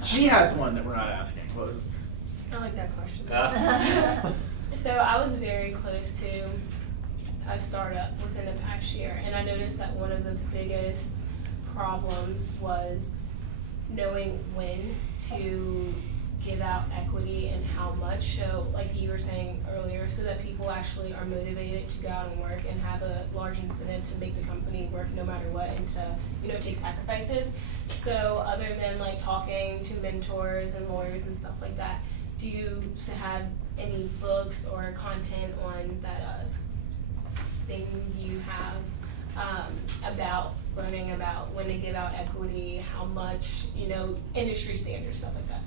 She has one that we're not asking. What was it? I like that question. So I was very close to a startup within the past year, and I noticed that one of the biggest problems was knowing when to give out equity and how much. So like you were saying earlier, so that people actually are motivated to go out and work and have a large incentive to make the company work no matter what and to take sacrifices. So other than like talking to mentors and lawyers and stuff like that, do you have any books or content on that thing you have about learning about when to give out equity, how much, industry standards, stuff like that?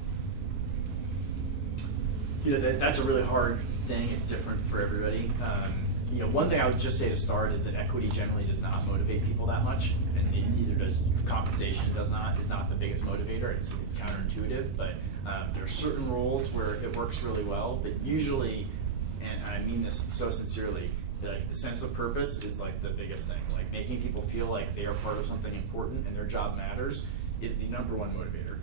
That's a really hard thing. It's different for everybody. One thing I would just say to start is that equity generally does not motivate people that much, and neither does compensation. Is not the biggest motivator. It's counterintuitive, but there are certain roles where it works really well. But usually, and I mean this so sincerely, the sense of purpose is like the biggest thing. Like making people feel like they are part of something important and their job matters is the number one motivator.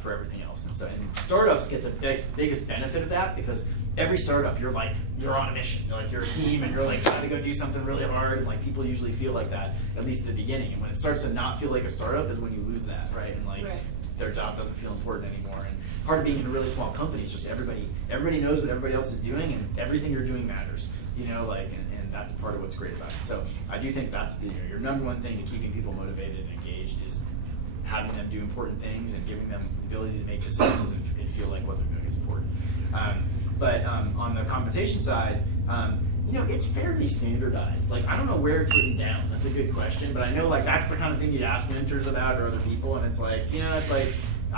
For everything else, and startups get the biggest benefit of that because every startup you're on a mission, you're a team, and you're trying to go do something really hard, and people usually feel like that at least at the beginning. And when it starts to not feel like a startup is when you lose that, right? And their job doesn't feel important anymore. And part of being in a really small company is just everybody knows what everybody else is doing, and everything you're doing matters. And that's part of what's great about it. So I do think that's your number one thing to keeping people motivated and engaged is having them do important things and giving them the ability to make decisions and feel like what they're doing is important. But on the compensation side, it's fairly standardized. I don't know where it's written down. That's a good question, but I know that's the kind of thing you'd ask mentors about or other people, and it's I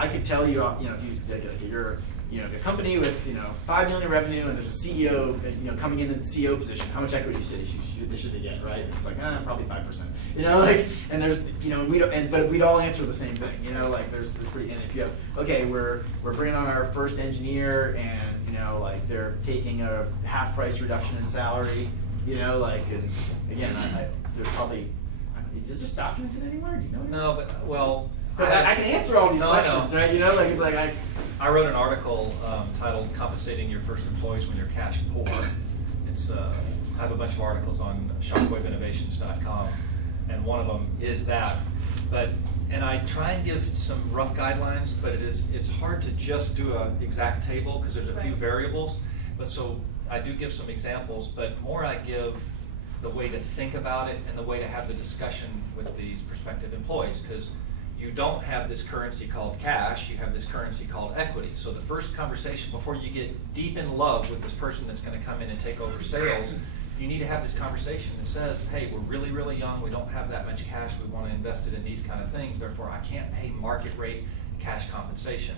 could tell you, if you're a company with 5 million revenue and there's a CEO coming in the CEO position, how much equity should they get, right? It's probably 5%, and there's but we'd all answer the same thing, there's and if you have we're bringing on our first engineer and they're taking a half price reduction in salary, and again there's probably is this documented anywhere? Do you know? No, but well. I can answer all these questions, right? I wrote an article titled "Compensating Your First Employees When You're Cash Poor." It's I have a bunch of articles on shockwaveinnovations.com, and one of them is that. And I try and give some rough guidelines, but it's hard to just do an exact table because there's a few variables. But so I do give some examples, but more I give the way to think about it and the way to have the discussion with these prospective employees because. you don't have this currency called cash, you have this currency called equity. So the first conversation, before you get deep in love with this person that's going to come in and take over sales, you need to have this conversation that says, hey, we're really, really young, we don't have that much cash, we want to invest it in these kind of things, therefore I can't pay market rate cash compensation.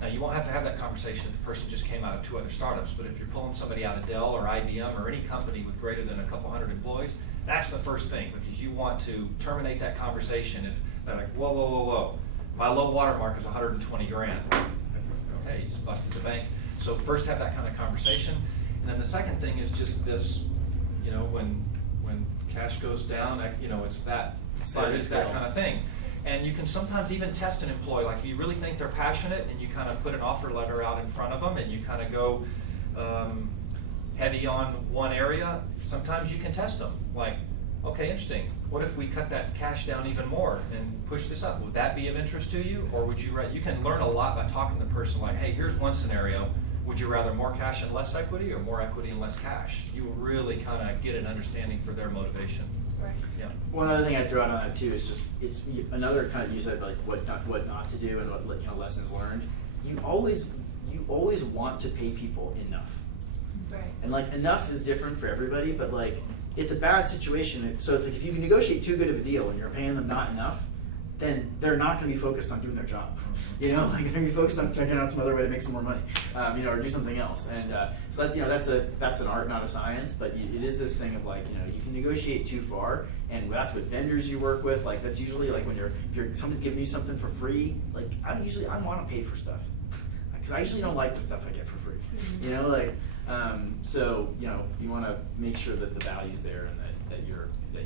Now, you won't have to have that conversation if the person just came out of 2 other startups, but if you're pulling somebody out of Dell or IBM or any company with greater than a couple hundred employees, that's the first thing, because you want to terminate that conversation if they're like, whoa, whoa, whoa, whoa, my low water mark is 120 grand. Okay, you just busted the bank. So first have that kind of conversation, and then the second thing is just this, you know, when cash goes down, you know, it's that kind of thing. And you can sometimes even test an employee, like if you really think they're passionate and you kind of put an offer letter out in front of them and you kind of go heavy on one area, sometimes you can test them. Like, okay, interesting, what if we cut that cash down even more and push this up? Would that be of interest to you? Or would you, you can learn a lot by talking to the person like, hey, here's one scenario. Would you rather more cash and less equity or more equity and less cash? You will really kind of get an understanding for their motivation. Right. Yeah. One other thing I throw out on that too is just it's another kind of, you said like what not to do and what kind of lessons learned. You always want to pay people enough. Right. And like enough is different for everybody, but like it's a bad situation. So it's like if you can negotiate too good of a deal and you're paying them not enough, then they're not going to be focused on doing their job. You know, like they're going to be focused on figuring out some other way to make some more money, you know, or do something else. And so that's, you know, that's an art, not a science. But it is this thing of like, you know, you can negotiate too far, and that's with vendors you work with. Like that's usually like when if somebody's giving you something for free. Like I want to pay for stuff because I usually don't like the stuff I get for free. You know, like so you know you want to make sure that the value's there and that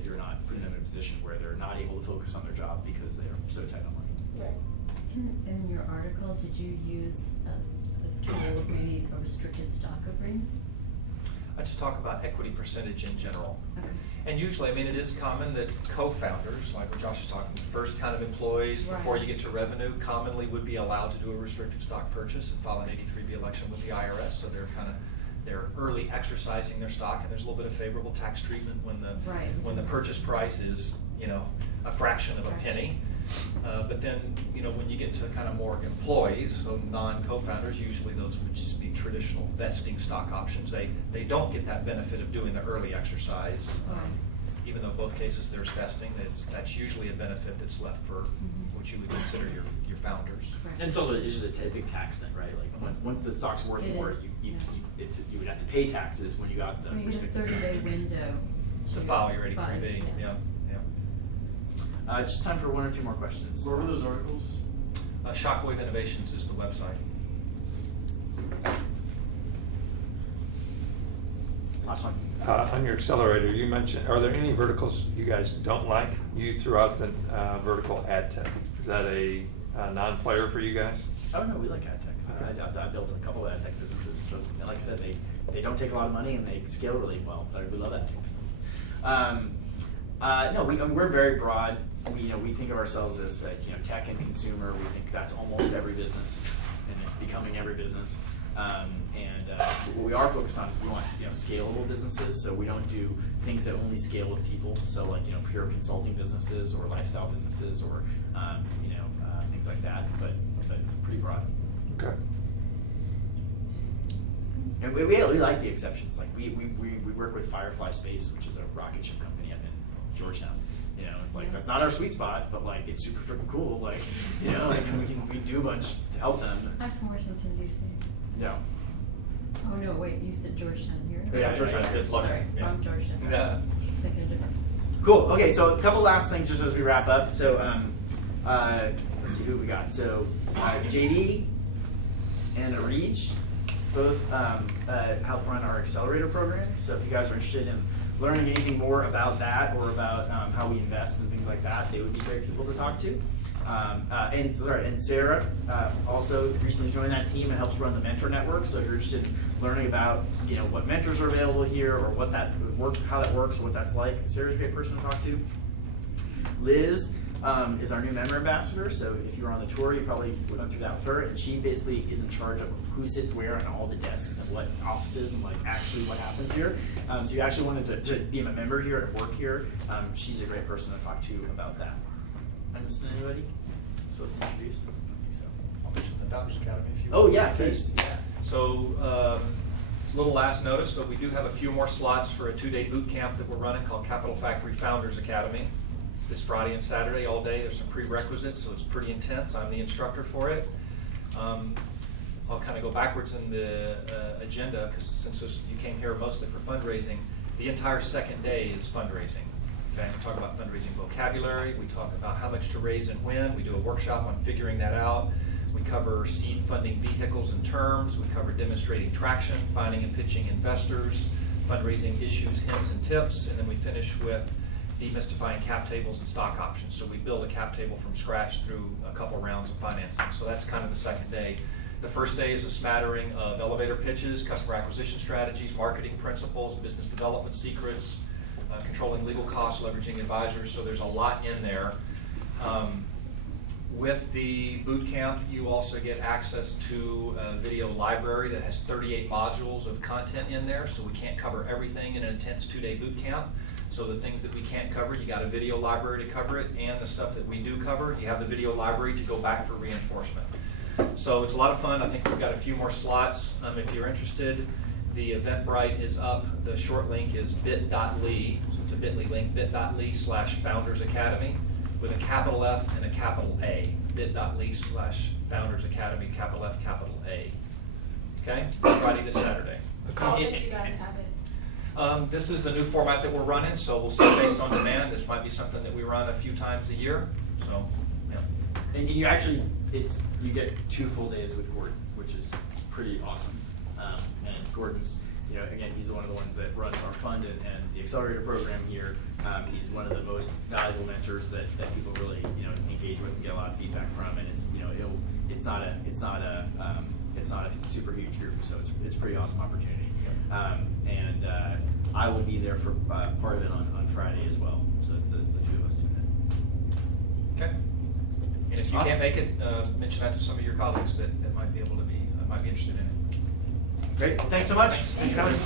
you're not putting them in a position where they're not able to focus on their job because they're so tight on money. Right. In your article, did you use a tool of maybe a restricted stock agreement? I just talk about equity percentage in general. Okay. And usually, I mean, it is common that co-founders, like what Josh is talking, the first kind of employees before you get to revenue, commonly would be allowed to do a restricted stock purchase and file an 83B election with the IRS. So they're early exercising their stock, and there's a little bit of favorable tax treatment when the purchase price is, you know, a fraction of a penny. But then, you know, when you get to kind of more employees, so non-co-founders, usually those would just be traditional vesting stock options. They don't get that benefit of doing the early exercise, even though both cases there's vesting. That's usually a benefit that's left for what you would consider your founders. Right. And it's also just a big tax thing, right? Like once the stock's worth more, you would have to pay taxes when you got the restricted stock. 30-day window to file your 83B. Yeah. Just time for one or two more questions. What were those articles? Shockwave Innovations is the website. Last one. On your accelerator, you mentioned, are there any verticals you guys don't like? You threw out the vertical ad tech. Is that a non-player for you guys? Oh no, we like ad tech. I built a couple of ad tech businesses. Those, like I said, they don't take a lot of money and they scale really well. But we love ad tech businesses. No, we're very broad. We think of ourselves as tech and consumer. We think that's almost every business, and it's becoming every business. What we are focused on is we want scalable businesses. So we don't do things that only scale with people. So like pure consulting businesses or lifestyle businesses or things like that. But pretty broad. Okay. And we like the exceptions. Like we work with Firefly Space, which is a rocket ship company up in Georgetown. It's like that's not our sweet spot, but like it's super freaking cool. Like and we do a bunch to help them. I'm from Washington D.C. Yeah. Oh no, wait, you said Georgetown here. Yeah, Georgetown here. Sorry, from Georgetown. Yeah. Thinking different. Cool. Okay, so a couple last things just as we wrap up. So let's see who we got. So JD and Arij both help run our accelerator program. So if you guys are interested in learning anything more about that or about how we invest and things like that, they would be great people to talk to. And Sarah also recently joined that team and helps run the mentor network. So if you're interested in learning about what mentors are available here or what that works, how that works, or what that's like, Sarah's a great person to talk to. Liz is our new member ambassador. So if you were on the tour, you probably went through that with her. And she basically is in charge of who sits where on all the desks and what offices and like actually what happens here. So you actually wanted to be a member here and work here. She's a great person to talk to about that. Am I missing anybody? supposed to introduce? I don't think so. I'll mention the Founders Academy if you Oh, want. yeah, please. Yeah. So it's a little last notice, but we do have a few more slots for a 2-day boot camp that we're running called Capital Factory Founders Academy. It's this Friday and Saturday all day. There's some prerequisites, so it's pretty intense. I'm the instructor for it. I'll kind of go backwards in the agenda because since you came here mostly for fundraising, the entire second day is fundraising. Okay, we talk about fundraising vocabulary. We talk about how much to raise and when. We do a workshop on figuring that out. We cover seed funding vehicles and terms. We cover demonstrating traction, finding and pitching investors, fundraising issues, hints, and tips. And then we finish with demystifying cap tables and stock options. So we build a cap table from scratch through a couple rounds of financing. So that's kind of the second day. The first day is a smattering of elevator pitches, customer acquisition strategies, marketing principles, business development secrets, controlling legal costs, leveraging advisors. So there's a lot in there. With the boot camp, you also get access to a video library that has 38 modules of content in there, so we can't cover everything in an intense 2-day boot camp. So the things that we can't cover, you got a video library to cover it, and the stuff that we do cover, you have the video library to go back for reinforcement. So it's a lot of fun. I think we've got a few more slots. If you're interested, the Eventbrite is up. The short link is bit.ly, so it's a bit.ly link, bit.ly/Founders Academy with a capital F and a capital A. bit.ly/Founders Academy, capital F, capital A. Okay? Friday to Saturday. I'll let you guys have it. This is the new format that we're running, so we'll see based on demand. This might be something that we run a few times a year. So, yeah. And you actually, you get 2 full days with Gordon, which is pretty awesome. And Gordon's, again, he's one of the ones that runs our fund and the accelerator program here. He's one of the most valuable mentors that people really, engage with and get a lot of feedback from. And it's, it's not a super huge group, so it's a pretty awesome opportunity. And I will be there for part of it on Friday as well. So it's the 2 of us doing it. Okay. And if you Awesome. can't make it, mention that to some of your colleagues that might be able to might be interested in it. Great. Well, thanks so much. Thanks for coming.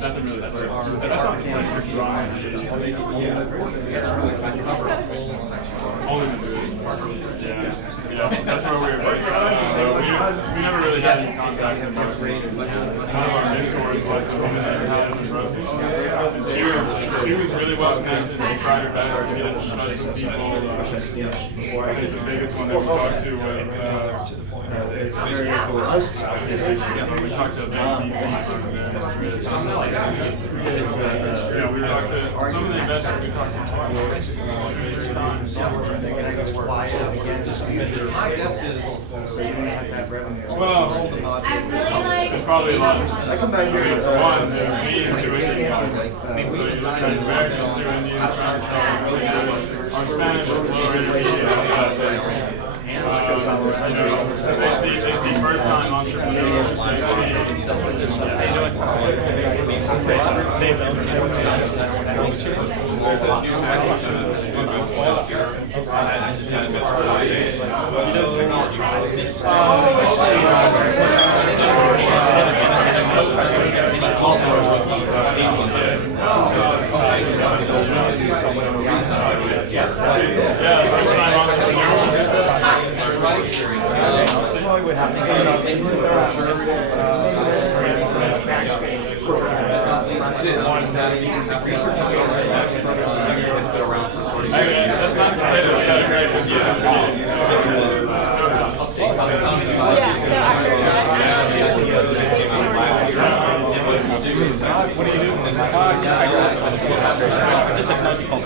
Nothing really. That's only the booth. Yeah, that's where we were based out of. So we never really had any contact with none of our mentors, like the woman that we had in Rosie. She was really well connected and tried her best to get us in touch with people. I think the biggest one that we talked to was we talked to a big VC firm there. Yeah, we talked to some of the investors. We talked to twice. My guess is well, it's probably a lot of I come back here for one, there's me and 2 Indian guys. So you look at American 2 Indians trying to start our Spanish is lower intermediate. They see first-time entrepreneurs. Probably would have to What do you do in this? Just a company called